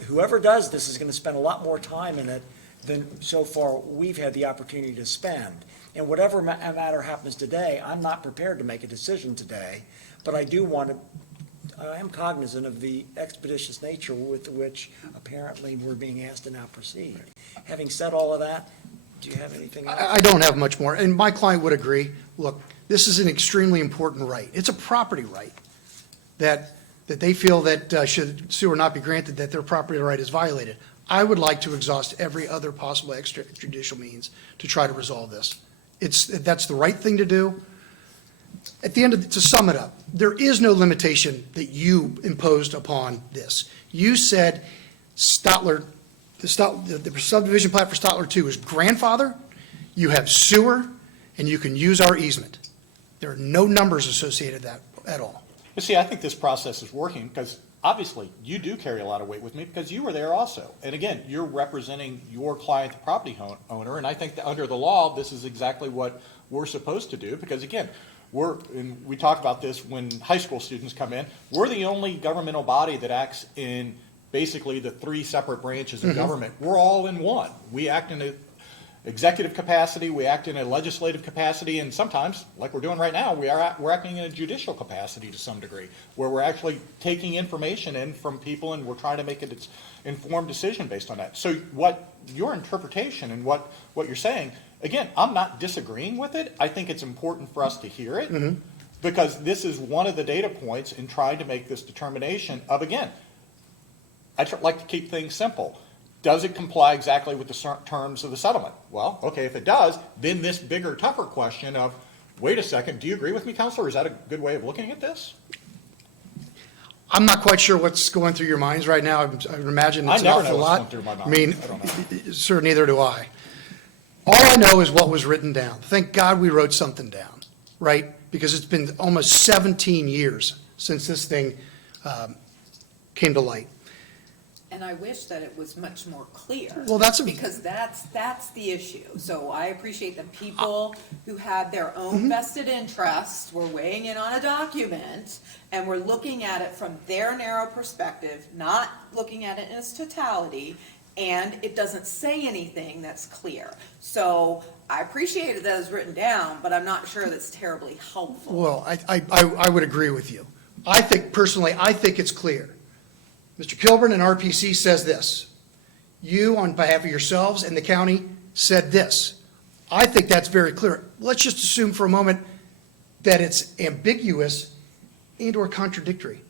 whoever does this is going to spend a lot more time in it than so far we've had the opportunity to spend. And whatever matter happens today, I'm not prepared to make a decision today, but I do want to, I am cognizant of the expeditious nature with which apparently we're being asked to now proceed. Having said all of that, do you have anything else? I don't have much more, and my client would agree. Look, this is an extremely important right. It's a property right that they feel that should sewer not be granted, that their property right is violated. I would like to exhaust every other possible extrajudicial means to try to resolve this. That's the right thing to do. At the end of, to sum it up, there is no limitation that you imposed upon this. You said Stotler, the subdivision plat for Stotler 2 is grandfather, you have sewer, and you can use our easement. There are no numbers associated with that at all. You see, I think this process is working because obviously you do carry a lot of weight with me because you were there also. And again, you're representing your client, the property owner, and I think that under the law, this is exactly what we're supposed to do because again, and we talk about this when high school students come in, we're the only governmental body that acts in basically the three separate branches of government. We're all in one. We act in an executive capacity, we act in a legislative capacity, and sometimes, like we're doing right now, we're acting in a judicial capacity to some degree, where we're actually taking information in from people and we're trying to make an informed decision based on that. So what your interpretation and what you're saying, again, I'm not disagreeing with it. I think it's important for us to hear it because this is one of the data points in trying to make this determination of, again, I like to keep things simple. Does it comply exactly with the terms of the settlement? Well, okay, if it does, then this bigger, tougher question of, wait a second, do you agree with me, Counselor? Is that a good way of looking at this? I'm not quite sure what's going through your minds right now. I imagine it's an I never awful know what's lot. going through my mind. I mean, I don't know. sir, neither do I. All I know is what was written down. Thank God we wrote something down, right? Because it's been almost 17 years since this thing came to light. And I wish that it was much more clear. Well, because that's the issue. So I appreciate that people who had their own vested interests were weighing in on a document and were looking at it from their narrow perspective, not looking at it in its totality, and it doesn't say anything that's clear. So I appreciated that it was written down, but I'm not sure that's terribly helpful. Well, I would agree with you. I think, personally, I think it's clear. Mr. Kilburn and RPC says this. You, on behalf of yourselves and the county, said this. I think that's very clear. Let's just assume for a moment that it's ambiguous and or contradictory.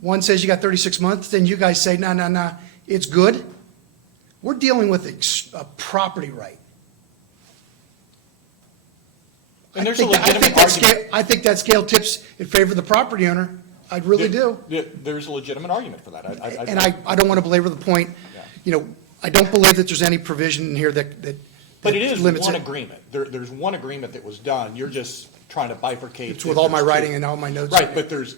One says you got 36 months, then you guys say, no, it's good. We're dealing with a property right. And there's a legitimate argument. I think that scale tips in favor of the property owner. I really do. There's a legitimate argument for that. And I don't want to belabor the point. Yeah. You know, I don't believe that there's any provision in here that But it is limits one it. agreement. There's one agreement that was done. You're just trying to bifurcate. It's with all my writing and all my notes. Right, but there's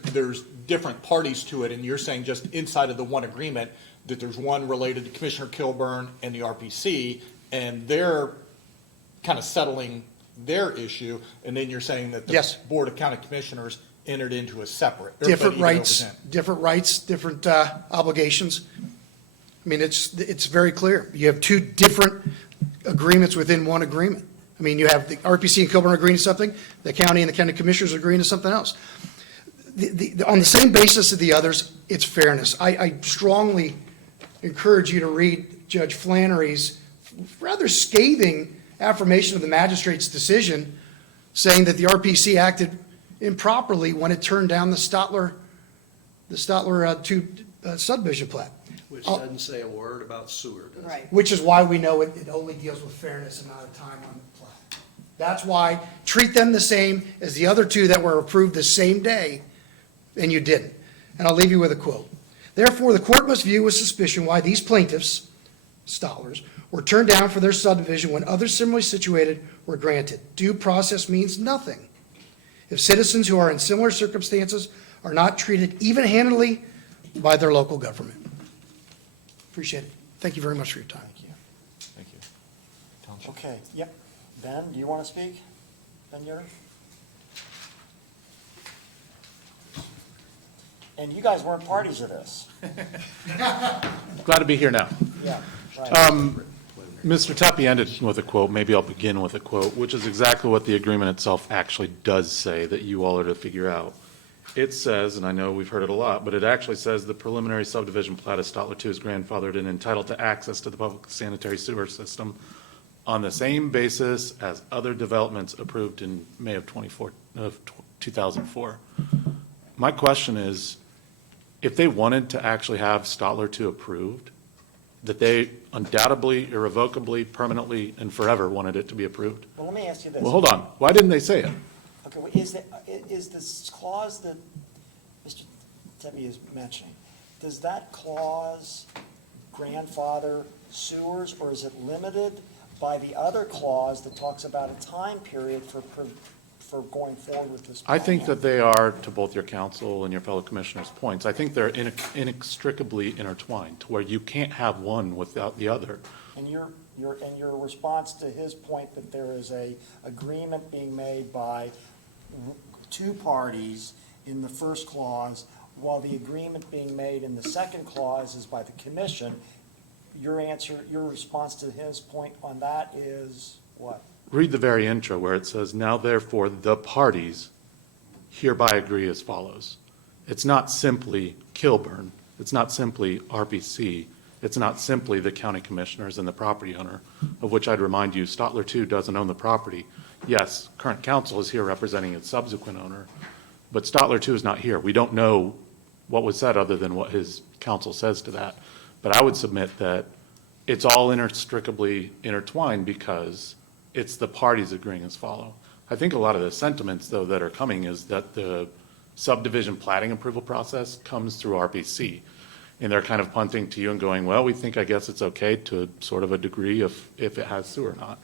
different parties to it, and you're saying just inside of the one agreement that there's one related to Commissioner Kilburn and the RPC, and they're kind of settling their issue, and then you're saying that the Yes. Board of County Commissioners entered into a separate. Different but even rights, different obligations. I mean, it's very clear. You have two different agreements within one agreement. I mean, you have the RPC and Kilburn agreeing to something, the county and the county commissioners agreeing to something else. On the same basis of the others, it's fairness. I strongly encourage you to read Judge Flannery's rather scathing affirmation of the magistrate's decision, saying that the RPC acted improperly when it turned down the Stotler 2 subdivision plat. Which doesn't say a word about sewer, does it? Right. Which is why we know it only deals with fairness and not a time on the plat. That's why, treat them the same as the other two that were approved the same day, and you didn't. And I'll leave you with a quote. Therefore, the court must view with suspicion why these plaintiffs, Stotlers, were turned down for their subdivision when others similarly situated were granted. Due process means nothing if citizens who are in similar circumstances are not treated even-handedly by their local government. Appreciate it. Thank you very much for your time. Thank you. Okay, yep. Ben, do you want to speak? Ben Yuri? And you guys weren't parties to this. Glad to be here now. Yeah, right. Mr. Tuppy ended with a quote, maybe I'll begin with a quote, which is exactly what the agreement itself actually does say that you all are to figure out. It says, and I know we've heard it a lot, but it actually says the preliminary subdivision plat of Stotler 2 is grandfathered and entitled to access to the public sanitary sewer system on the same basis as other developments approved in May of 2004. My question is, if they wanted to actually have Stotler 2 approved, that they undoubtedly, irrevocably, permanently, and forever wanted it to be approved? Well, let me ask you this. Well, hold on. Why didn't they say it? Okay, well, is this clause that Mr. Tebby is mentioning, does that clause grandfather sewers, or is it limited by the other clause that talks about a time period for going forward with this plan? I think that they are, to both your council and your fellow commissioners' points, I think they're inextricably intertwined, to where you can't have one without the other. And your response to his point that there is a agreement being made by two parties in the first clause, while the agreement being made in the second clause is by the commission, your response to his point on that is what? Read the very intro where it says, now therefore the parties hereby agree as follows. It's not simply Kilburn. It's not simply RPC. It's not simply the county commissioners and the property owner, of which I'd remind you, Stotler 2 doesn't own the property. Yes, current council is here representing its subsequent owner, but Stotler 2 is not here. We don't know what was said other than what his counsel says to that. But I would submit that it's all inextricably intertwined because it's the parties agreeing as follow. I think a lot of the sentiments, though, that are coming is that the subdivision plating approval process comes through RPC. And they're kind of punting to you and going, well, we think, I guess it's okay to sort of a degree if it has sewer or not.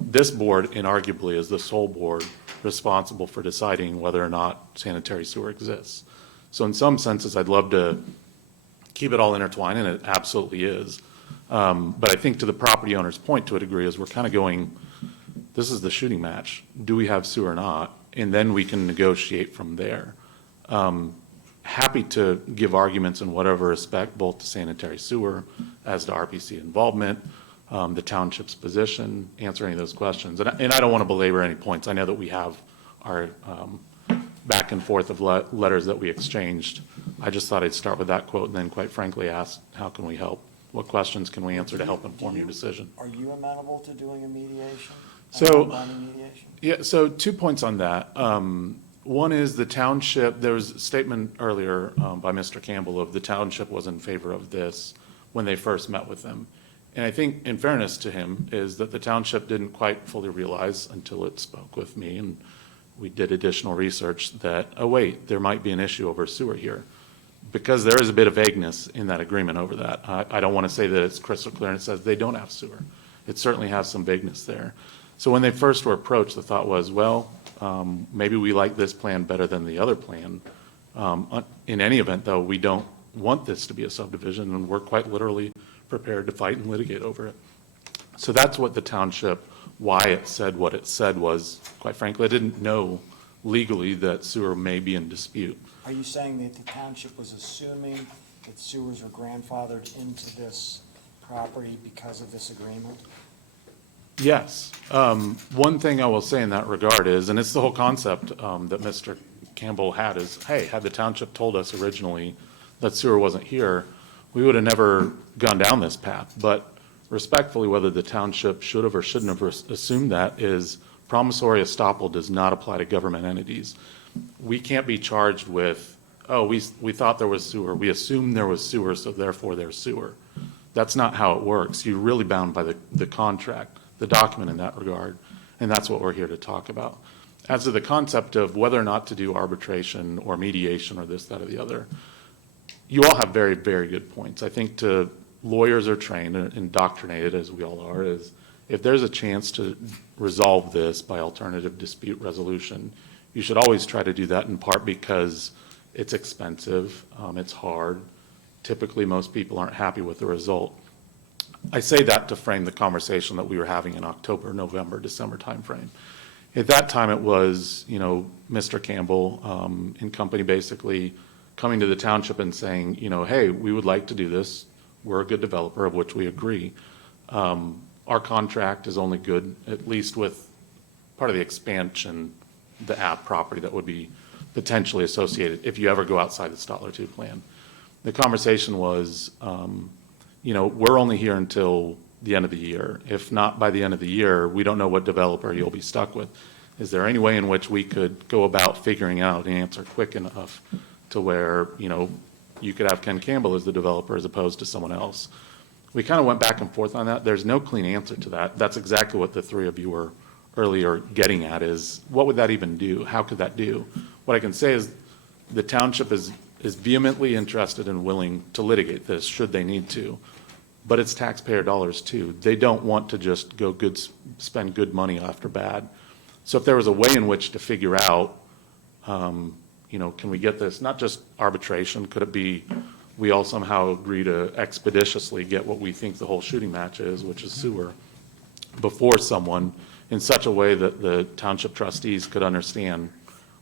This board, inarguably, is the sole board responsible for deciding whether or not sanitary sewer exists. So in some senses, I'd love to keep it all intertwined, and it absolutely is. But I think to the property owner's point, to a degree, is we're kind of going, this is the shooting match. Do we have sewer or not? And then we can negotiate from there. Happy to give arguments in whatever respect, both to sanitary sewer as to RPC involvement, the township's position, answer any of those questions. And I don't want to belabor any points. I know that we have our back and forth of letters that we exchanged. I just thought I'd start with that quote and then, quite frankly, ask, how can we help? What questions can we answer to help inform your decision? Are you amenable to doing a mediation? So- non-binding mediation? Yeah, so 2 points on that. One is the township, there was a statement earlier by Mr. Campbell of the township was in favor of this when they first met with them. And I think, in fairness to him, is that the township didn't quite fully realize until it spoke with me and we did additional research that, oh wait, there might be an issue over sewer here. Because there is a bit of vagueness in that agreement over that. I don't want to say that it's crystal clear and it says they don't have sewer. It certainly has some vagueness there. So when they first were approached, the thought was, well, maybe we like this plan better than the other plan. In any event, though, we don't want this to be a subdivision, and we're quite literally prepared to fight and litigate over it. So that's what the township, why it said what it said was, quite frankly, I didn't know legally that sewer may be in dispute. Are you saying that the township was assuming that sewers were grandfathered into this property because of this agreement? Yes. One thing I will say in that regard is, and it's the whole concept that Mr. Campbell had is, hey, had the township told us originally that sewer wasn't here, we would have never gone down this path. But respectfully, whether the township should have or shouldn't have assumed that is promissory estoppel does not apply to government entities. We can't be charged with, oh, we thought there was sewer. We assumed there was sewer, so therefore there's sewer. That's not how it works. You're really bound by the contract, the document in that regard, and that's what we're here to talk about. As to the concept of whether or not to do arbitration or mediation or this, that, or the other, you all have very, very good points. I think to lawyers are trained and indoctrinated, as we all are, is if there's a chance to resolve this by alternative dispute resolution, you should always try to do that, in part because it's expensive, it's hard. Typically, most people aren't happy with the result. I say that to frame the conversation that we were having in October, November, December timeframe. At that time, it was, Mr. Campbell and company basically coming to the township and saying, hey, we would like to do this. We're a good developer, of which we agree. Our contract is only good, at least with part of the expansion, the app property that would be potentially associated if you ever go outside the Stotler 2 plan. The conversation was, we're only here until the end of the year. If not by the end of the year, we don't know what developer you'll be stuck with. Is there any way in which we could go about figuring out an answer quick enough to where, you could have Ken Campbell as the developer as opposed to someone else? We kind of went back and forth on that. There's no clean answer to that. That's exactly what the three of you were earlier getting at, is what would that even do? How could that do? What I can say is the township is vehemently interested and willing to litigate this should they need to, but it's taxpayer dollars too. They don't want to just go spend good money after bad. So if there was a way in which to figure out, can we get this, not just arbitration, could it be we all somehow agree to expeditiously get what we think the whole shooting match is, which is sewer, before someone, in such a way that the township trustees could understand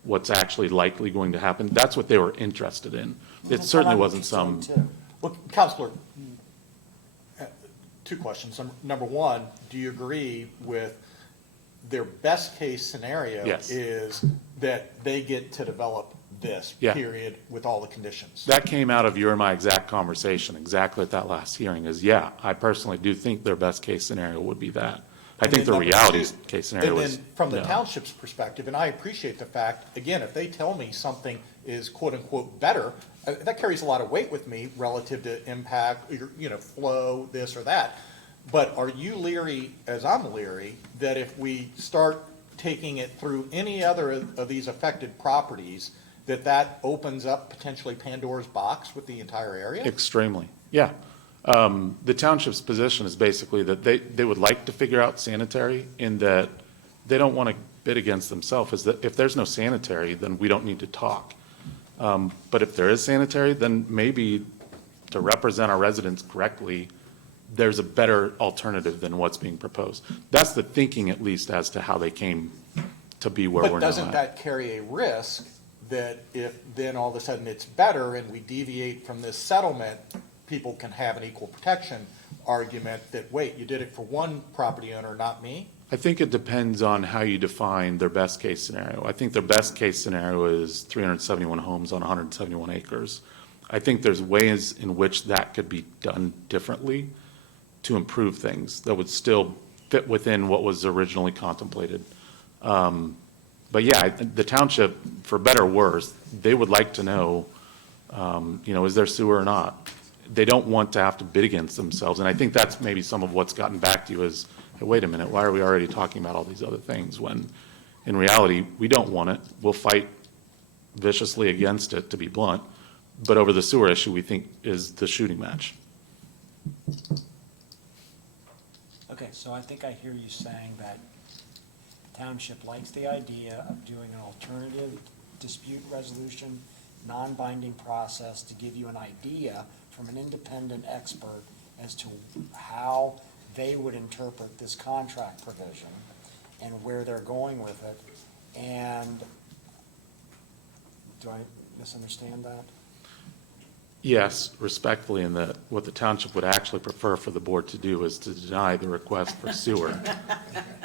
what's actually likely going to happen. That's what they were interested in. It certainly wasn't some, Well, Counselor, two questions. Number one, do you agree with their best-case scenario Yes. is that they get to develop this, Yeah. period, with all the conditions? that came out of your and my exact conversation, exactly at that last hearing, is, yeah, I personally do think their best-case scenario would be that. I And think the then number reality two- case scenario and is. then from the no. township's perspective, and I appreciate the fact, again, if they tell me something is quote-unquote better, that carries a lot of weight with me relative to impact, flow, this or that. But are you leery, as I'm leery, that if we start taking it through any other of these affected properties, that opens up potentially Pandora's box with the entire area? Extremely, yeah. The township's position is basically that they would like to figure out sanitary, in that they don't want to bid against themselves, is that if there's no sanitary, then we don't need to talk. But if there is sanitary, then maybe to represent our residents correctly, there's a better alternative than what's being proposed. That's the thinking, at least, as to how they came to be where we're But now doesn't at. that carry a risk that if then all of a sudden it's better and we deviate from this settlement, people can have an equal protection argument that, wait, you did it for one property owner, not me? I think it depends on how you define their best case scenario. I think their best case scenario is 371 homes on 171 acres. I think there's ways in which that could be done differently to improve things that would still fit within what was originally contemplated. But yeah, the township, for better or worse, they would like to know, is there sewer or not? They don't want to have to bid against themselves. And I think that's maybe some of what's gotten back to you is, hey, wait a minute, why are we already talking about all these other things when in reality, we don't want it. We'll fight viciously against it, to be blunt. But over the sewer issue, we think is the shooting match. Okay, so I think I hear you saying that the township likes the idea of doing an alternative dispute resolution, non-binding process to give you an idea from an independent expert as to how they would interpret this contract provision and where they're going with it. And do I misunderstand that? Yes, respectfully, in that what the township would actually prefer for the board to do is to deny the request for sewer.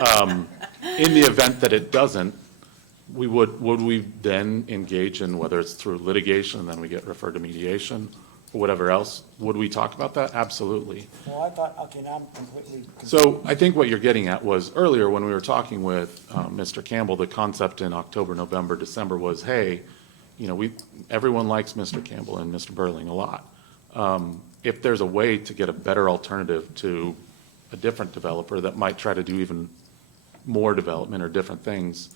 In the event that it doesn't, would we then engage in, whether it's through litigation and then we get referred to mediation or whatever else, would we talk about that? Absolutely. Well, I thought, okay, now I'm completely confused. So I think what you're getting at was earlier when we were talking with Mr. Campbell, the concept in October, November, December was, hey, everyone likes Mr. Campbell and Mr. Burling a lot. If there's a way to get a better alternative to a different developer that might try to do even more development or different things,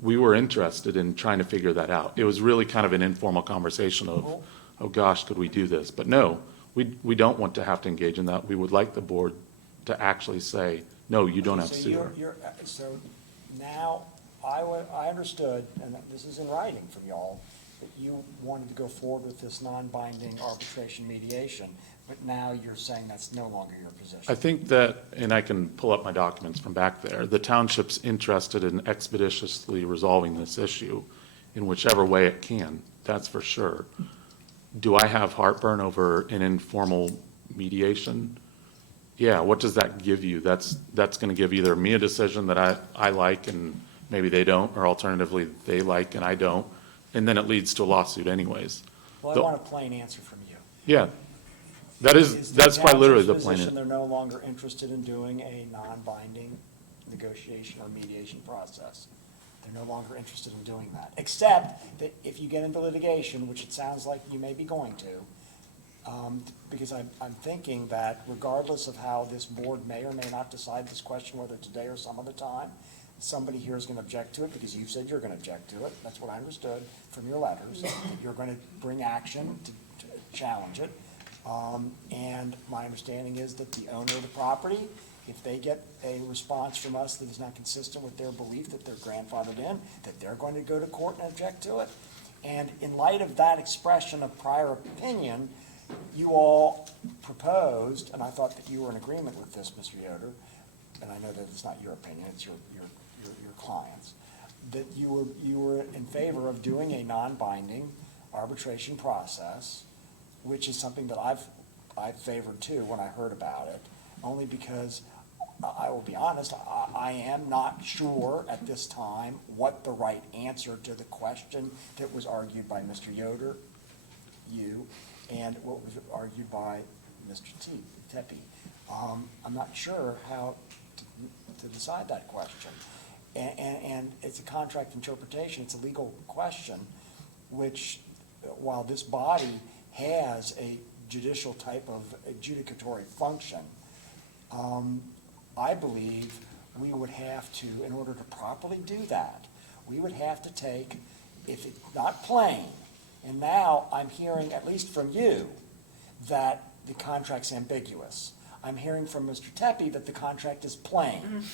we were interested in trying to figure that out. It was really kind of an informal conversation of, oh gosh, could we do this? But no, We don't want to have to engage in that. We would like the board to actually say, no, you don't have So sewer. so now, I understood, and this is in writing from y'all, that you wanted to go forward with this non-binding arbitration mediation, but now you're saying that's no longer your position. I think that, and I can pull up my documents from back there, the township's interested in expeditiously resolving this issue in whichever way it can, that's for sure. Do I have heartburn over an informal mediation? Yeah, what does that give you? That's gonna give either me a decision that I like and maybe they don't, or alternatively, they like and I don't, and then it leads to a lawsuit anyways. Well, I The- want a plain answer from you. Yeah, Is that's the quite literally the township's plain. position they're no longer interested in doing a non-binding negotiation or mediation process? They're no longer interested in doing that, except that if you get into litigation, which it sounds like you may be going to, because I'm thinking that regardless of how this board may or may not decide this question, whether today or some other time, somebody here is gonna object to it, because you said you're gonna object to it, that's what I understood from your letters, that you're gonna bring action to challenge it. And my understanding is that the owner of the property, if they get a response from us that is not consistent with their belief that they're grandfathered in, that they're going to go to court and object to it. And in light of that expression of prior opinion, you all proposed, and I thought that you were in agreement with this, Mr. Yoder, and I know that it's not your opinion, it's your client's, that you were in favor of doing a non-binding arbitration process, which is something that I've favored too when I heard about it, only because I will be honest, I am not sure at this time what the right answer to the question that was argued by Mr. Yoder, you, and what was argued by Mr. Tepe. I'm not sure how to decide that question. And it's a contract interpretation, it's a legal question, which, while this body has a judicial type of adjudicatory function, I believe we would have to, in order to properly do that, we would have to take, if it's not plain, and now I'm hearing, at least from you, that the contract's ambiguous. I'm hearing from Mr. Tepe that the contract is plain.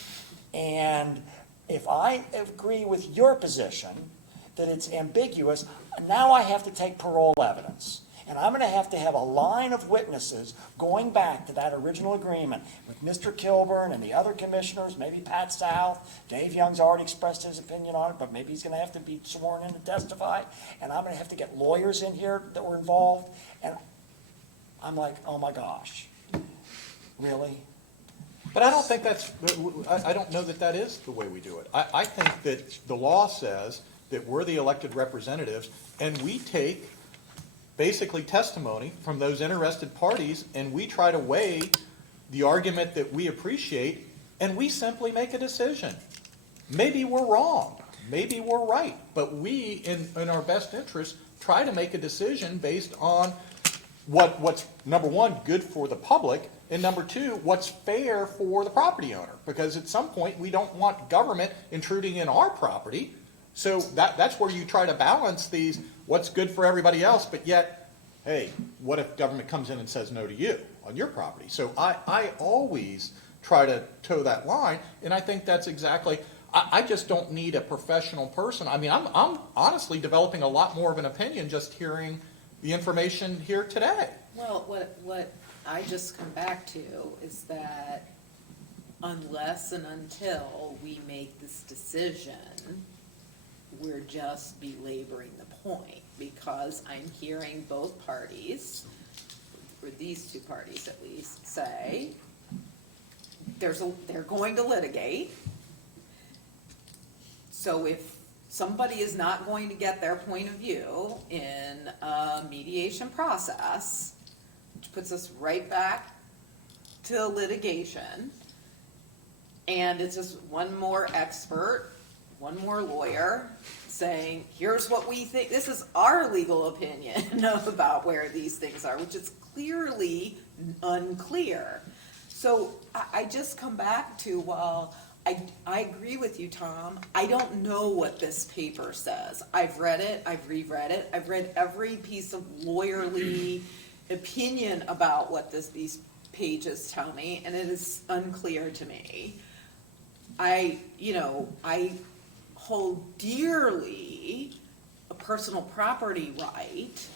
And if I agree with your position that it's ambiguous, now I have to take parole evidence. And I'm gonna have to have a line of witnesses going back to that original agreement with Mr. Kilburn and the other commissioners, maybe Pat South. Dave Young's already expressed his opinion on it, but maybe he's gonna have to be sworn in to testify. And I'm gonna have to get lawyers in here that were involved. And I'm like, oh my gosh, really? But I don't think I don't know that is the way we do it. I think that the law says that we're the elected representatives, and we take basically testimony from those interested parties, and we try to weigh the argument that we appreciate, and we simply make a decision. Maybe we're wrong, maybe we're right, but we, in our best interest, try to make a decision based on what's, number one, good for the public, and number two, what's fair for the property owner. Because at some point, we don't want government intruding in our property. So that's where you try to balance these, what's good for everybody else, but yet, hey, what if government comes in and says no to you on your property? So I always try to toe that line, and I think that's exactly, I just don't need a professional person. I mean, I'm honestly developing a lot more of an opinion just hearing the information here today. Well, what I just come back to is that unless and until we make this decision, we're just belaboring the point, because I'm hearing both parties, or these two parties at least, say they're going to litigate. So if somebody is not going to get their point of view in a mediation process, which puts us right back to litigation, and it's just one more expert, one more lawyer saying, here's what we think, this is our legal opinion about where these things are, which is clearly unclear. So I just come back to, well, I agree with you, Tom. I don't know what this paper says. I've read it, I've reread it, I've read every piece of lawyerly opinion about what these pages tell me, and it is unclear to me. I hold dearly a personal property right,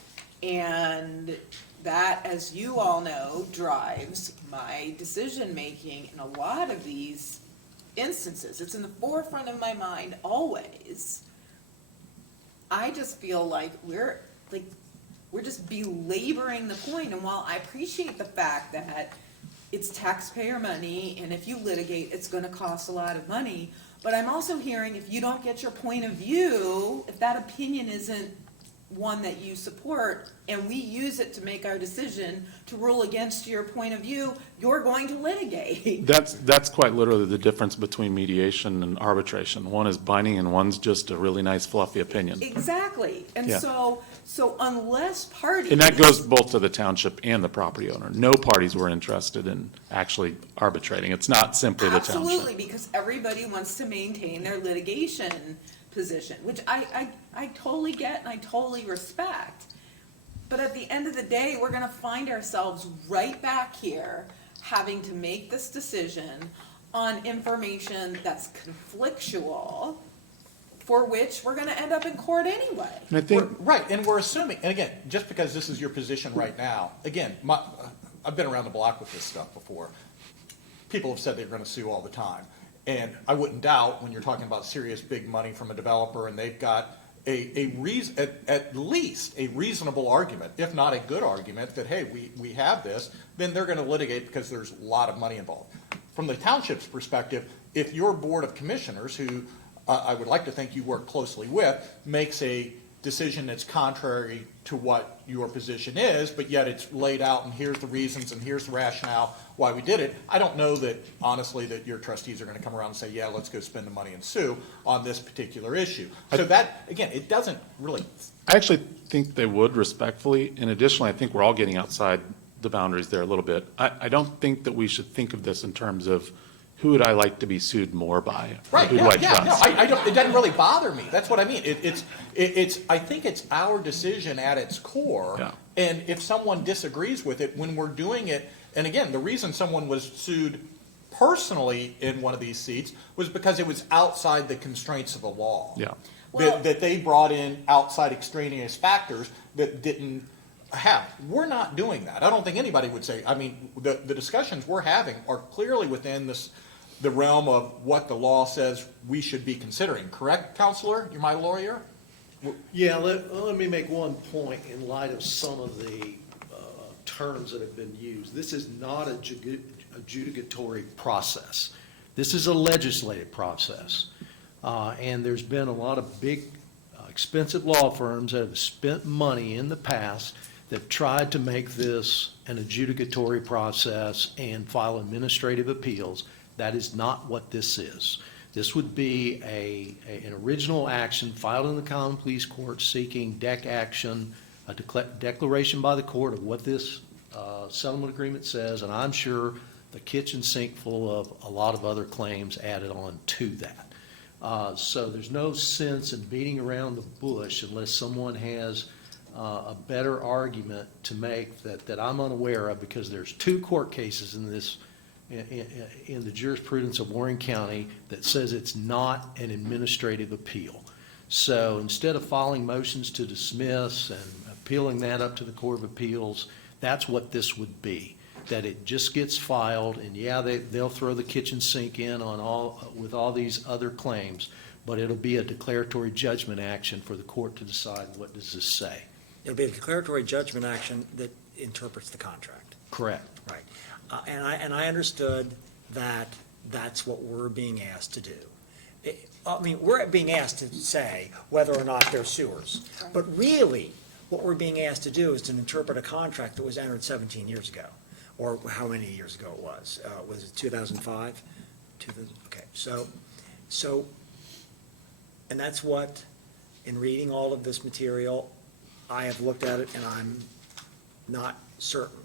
and that, as you all know, drives my decision-making in a lot of these instances. It's in the forefront of my mind always. I just feel like we're just belaboring the point, and while I appreciate the fact that it's taxpayer money, and if you litigate, it's gonna cost a lot of money, but I'm also hearing if you don't get your point of view, if that opinion isn't one that you support, and we use it to make our decision to rule against your point of view, you're going to litigate. That's quite literally the difference between mediation and arbitration. One is binding and one's just a really nice fluffy opinion. Exactly, and Yeah. so unless parties. And that goes both to the township and the property owner. No parties were interested in actually arbitrating. It's not simply the township. Absolutely, because everybody wants to maintain their litigation position, which I totally get and I totally respect. But at the end of the day, we're gonna find ourselves right back here having to make this decision on information that's conflictual, for which we're gonna end up in court anyway. And I think, Right, and we're assuming, and again, just because this is your position right now, again, I've been around the block with this stuff before. People have said they're gonna sue all the time. And I wouldn't doubt when you're talking about serious big money from a developer and they've got at least a reasonable argument, if not a good argument, that, hey, we have this, then they're gonna litigate because there's a lot of money involved. From the township's perspective, if your board of commissioners, who I would like to think you work closely with, makes a decision that's contrary to what your position is, but yet it's laid out and here's the reasons and here's the rationale why we did it, I don't know that, honestly, that your trustees are gonna come around and say, yeah, let's go spend the money and sue on this particular issue. So that, again, it doesn't really, I actually think they would respectfully, and additionally, I think we're all getting outside the boundaries there a little bit. I don't think that we should think of this in terms of who would I like to be sued more by? Or right, who do yeah, I yeah, no, trust? I don't, it doesn't really bother me, that's what I mean. I think it's our decision at its core. Yeah. And if someone disagrees with it, when we're doing it, and again, the reason someone was sued personally in one of these seats was because it was outside the constraints of the law. Yeah. Well- That they brought in outside extraneous factors that didn't have. We're not doing that. I don't think anybody would say, I mean, the discussions we're having are clearly within the realm of what the law says we should be considering. Correct, counselor? You're my lawyer? Yeah, let me make one point in light of some of the terms that have been used. This is not a adjudicatory process. This is a legislative process. And there's been a lot of big, expensive law firms that have spent money in the past that tried to make this an adjudicatory process and file administrative appeals. That is not what this is. This would be an original action filed in the common pleas court seeking DEC action, a declaration by the court of what this settlement agreement says, and I'm sure the kitchen sink full of a lot of other claims added on to that. So there's no sense in beating around the bush unless someone has a better argument to make that I'm unaware of, because there's 2 court cases in this in the jurisprudence of Warren County that says it's not an administrative appeal. So instead of filing motions to dismiss and appealing that up to the Court of Appeals, that's what this would be. That it just gets filed, and yeah, they'll throw the kitchen sink in with all these other claims, but it'll be a declaratory judgment action for the court to decide what does this say. It'll be a declaratory judgment action that interprets the contract. Correct. Right. And I understood that that's what we're being asked to do. I mean, we're being asked to say whether or not they're sewers. But really, what we're being asked to do is to interpret a contract that was entered 17 years ago, or how many years ago it was. Was it 2005? Okay, so, and that's what, in reading all of this material, I have looked at it and I'm not certain.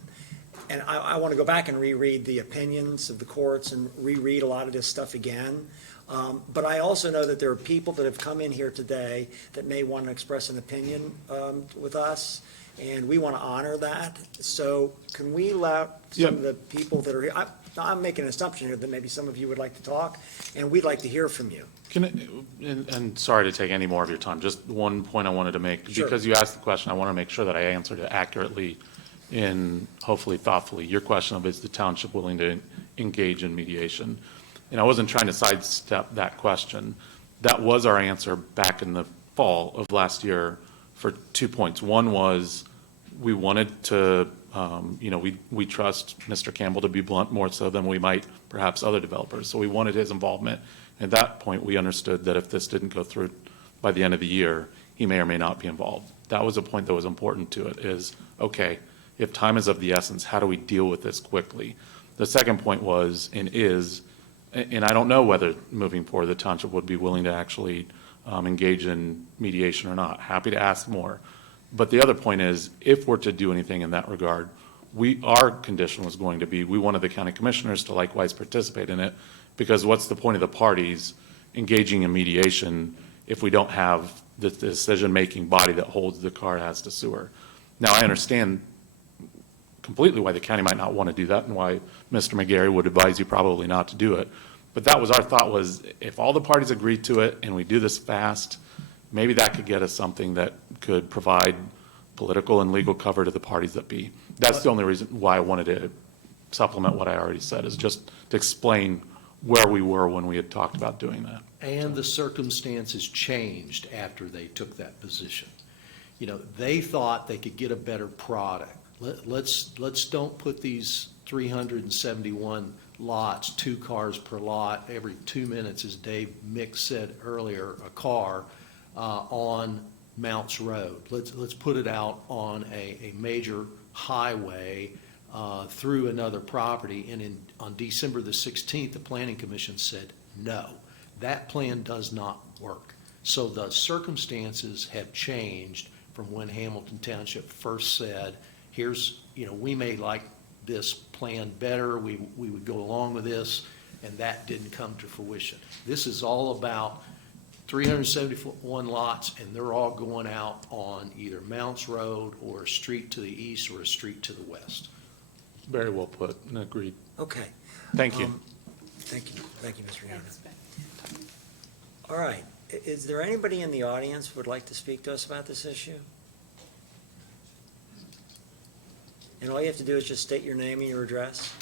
And I want to go back and reread the opinions of the courts and reread a lot of this stuff again. But I also know that there are people that have come in here today that may want to express an opinion with us. and we want to honor that. So can we allow some of the people that are here, I'm making an assumption here that maybe some of you would like to talk, and we'd like to hear from you. And sorry to take any more of your time, just one point I wanted to make. Sure. Because you asked the question, I want to make sure that I answered it accurately and hopefully thoughtfully. Your question of is the township willing to engage in mediation? And I wasn't trying to sidestep that question. That was our answer back in the fall of last year for 2 points. One was we wanted to, we trust Mr. Campbell to be blunt more so than we might perhaps other developers. So we wanted his involvement. At that point, we understood that if this didn't go through by the end of the year, he may or may not be involved. That was a point that was important to it is, okay, if time is of the essence, how do we deal with this quickly? The second point was and is, and I don't know whether moving forward the township would be willing to actually engage in mediation or not. Happy to ask more. But the other point is, if we're to do anything in that regard, our condition was going to be, we wanted the county commissioners to likewise participate in it, because what's the point of the parties engaging in mediation if we don't have the decision-making body that holds the car as to sewer? Now, I understand completely why the county might not want to do that and why Mr. McGarry would advise you probably not to do it. But that was our thought was, if all the parties agree to it and we do this fast, maybe that could get us something that could provide political and legal cover to the parties that be. That's the only reason why I wanted to supplement what I already said, is just to explain where we were when we had talked about doing that. And the circumstances changed after they took that position. They thought they could get a better product. Let's don't put these 371 lots, 2 cars per lot, every 2 minutes, as Dave Mick said earlier, a car, on Mounts Road. Let's put it out on a major highway through another property. And on December the 16th, the Planning Commission said, no, that plan does not work. So the circumstances have changed from when Hamilton Township first said, we may like this plan better, we would go along with this, and that didn't come to fruition. This is all about 371 lots, and they're all going out on either Mounts Road or a street to the east or a street to the west. Very well put and agreed. Okay. Thank you. Thank you, Mr. Yoder. Thanks, Ben. All right, is there anybody in the audience who would like to speak to us about this issue? And all you have to do is just state your name and your address.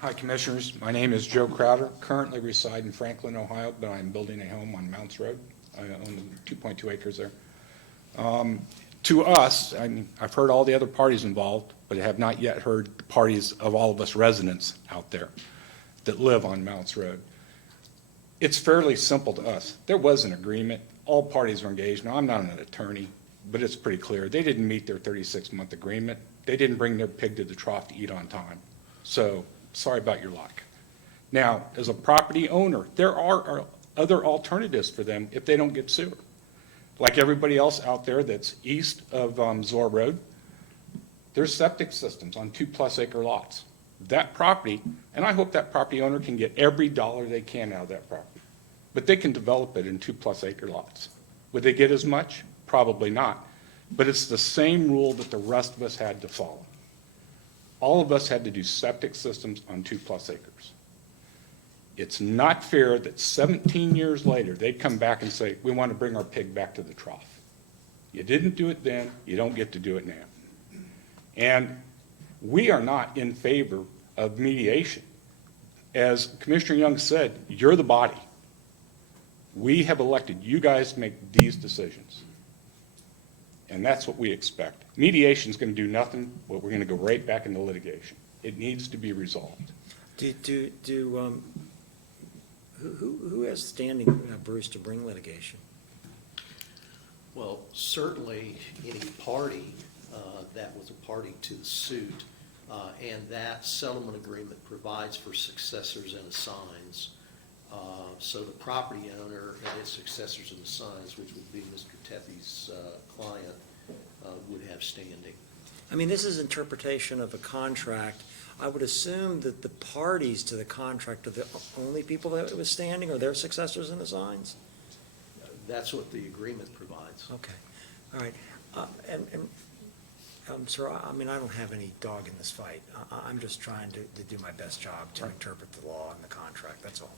Hi, Commissioners. My name is Joe Crowder. Currently reside in Franklin, Ohio, but I'm building a home on Mounts Road. I own 2.2 acres there. To us, I've heard all the other parties involved, but I have not yet heard the parties of all of us residents out there that live on Mounts Road. It's fairly simple to us. There was an agreement. All parties were engaged. Now, I'm not an attorney, but it's pretty clear. They didn't meet their 36-month agreement. They didn't bring their pig to the trough to eat on time. So, sorry about your luck. Now, as a property owner, there are other alternatives for them if they don't get sewer. Like everybody else out there that's east of Zor Road, there's septic systems on 2+ acre lots. That property, and I hope that property owner can get every dollar they can out of that property, but they can develop it in 2+ acre lots. Would they get as much? Probably not. But it's the same rule that the rest of us had to follow. All of us had to do septic systems on 2+ acres. It's not fair that 17 years later, they'd come back and say, we want to bring our pig back to the trough. You didn't do it then, you don't get to do it now. And we are not in favor of mediation. As Commissioner Young said, you're the body. We have elected you guys to make these decisions. And that's what we expect. Mediation is going to do nothing, but we're going to go right back into litigation. It needs to be resolved. Who has standing, Bruce, to bring litigation? Well, certainly any party that was a party to the suit, and that settlement agreement provides for successors and assigns. So the property owner and his successors and assigns, which would be Mr. Teffy's client, would have standing. I mean, this is interpretation of a contract. I would assume that the parties to the contract are the only people that it was standing, or their successors and assigns? That's what the agreement provides. Okay, all right. Sir, I mean, I don't have any dog in this fight. I'm just trying to do my best job to interpret the law and the contract, that's all.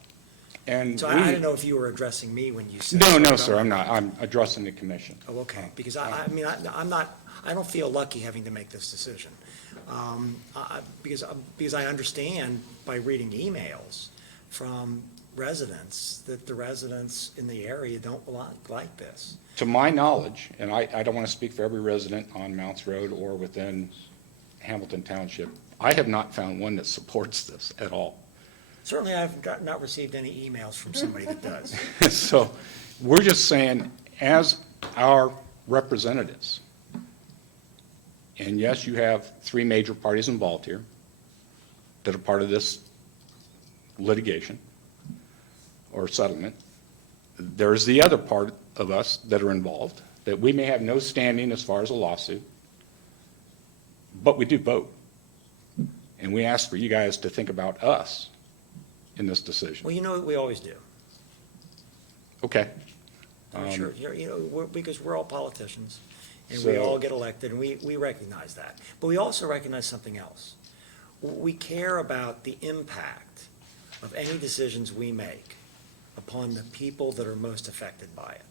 And So I didn't know if you were addressing me when you said. No, sir, I'm not. I'm addressing the commission. Oh, okay, because I mean, I'm not, I don't feel lucky having to make this decision. Because I understand by reading emails from residents that the residents in the area don't like this. To my knowledge, and I don't want to speak for every resident on Mounts Road or within Hamilton Township, I have not found one that supports this at all. Certainly, I've not received any emails from somebody that does. So we're just saying, as our representatives, and yes, you have three major parties involved here that are part of this litigation or settlement. There's the other part of us that are involved, that we may have no standing as far as a lawsuit, but we do vote. And we ask for you guys to think about us in this decision. Well, you know what we always do. Okay. Sure, because we're all politicians, and So- we all get elected, and we recognize that. But we also recognize something else. We care about the impact of any decisions we make upon the people that are most affected by it.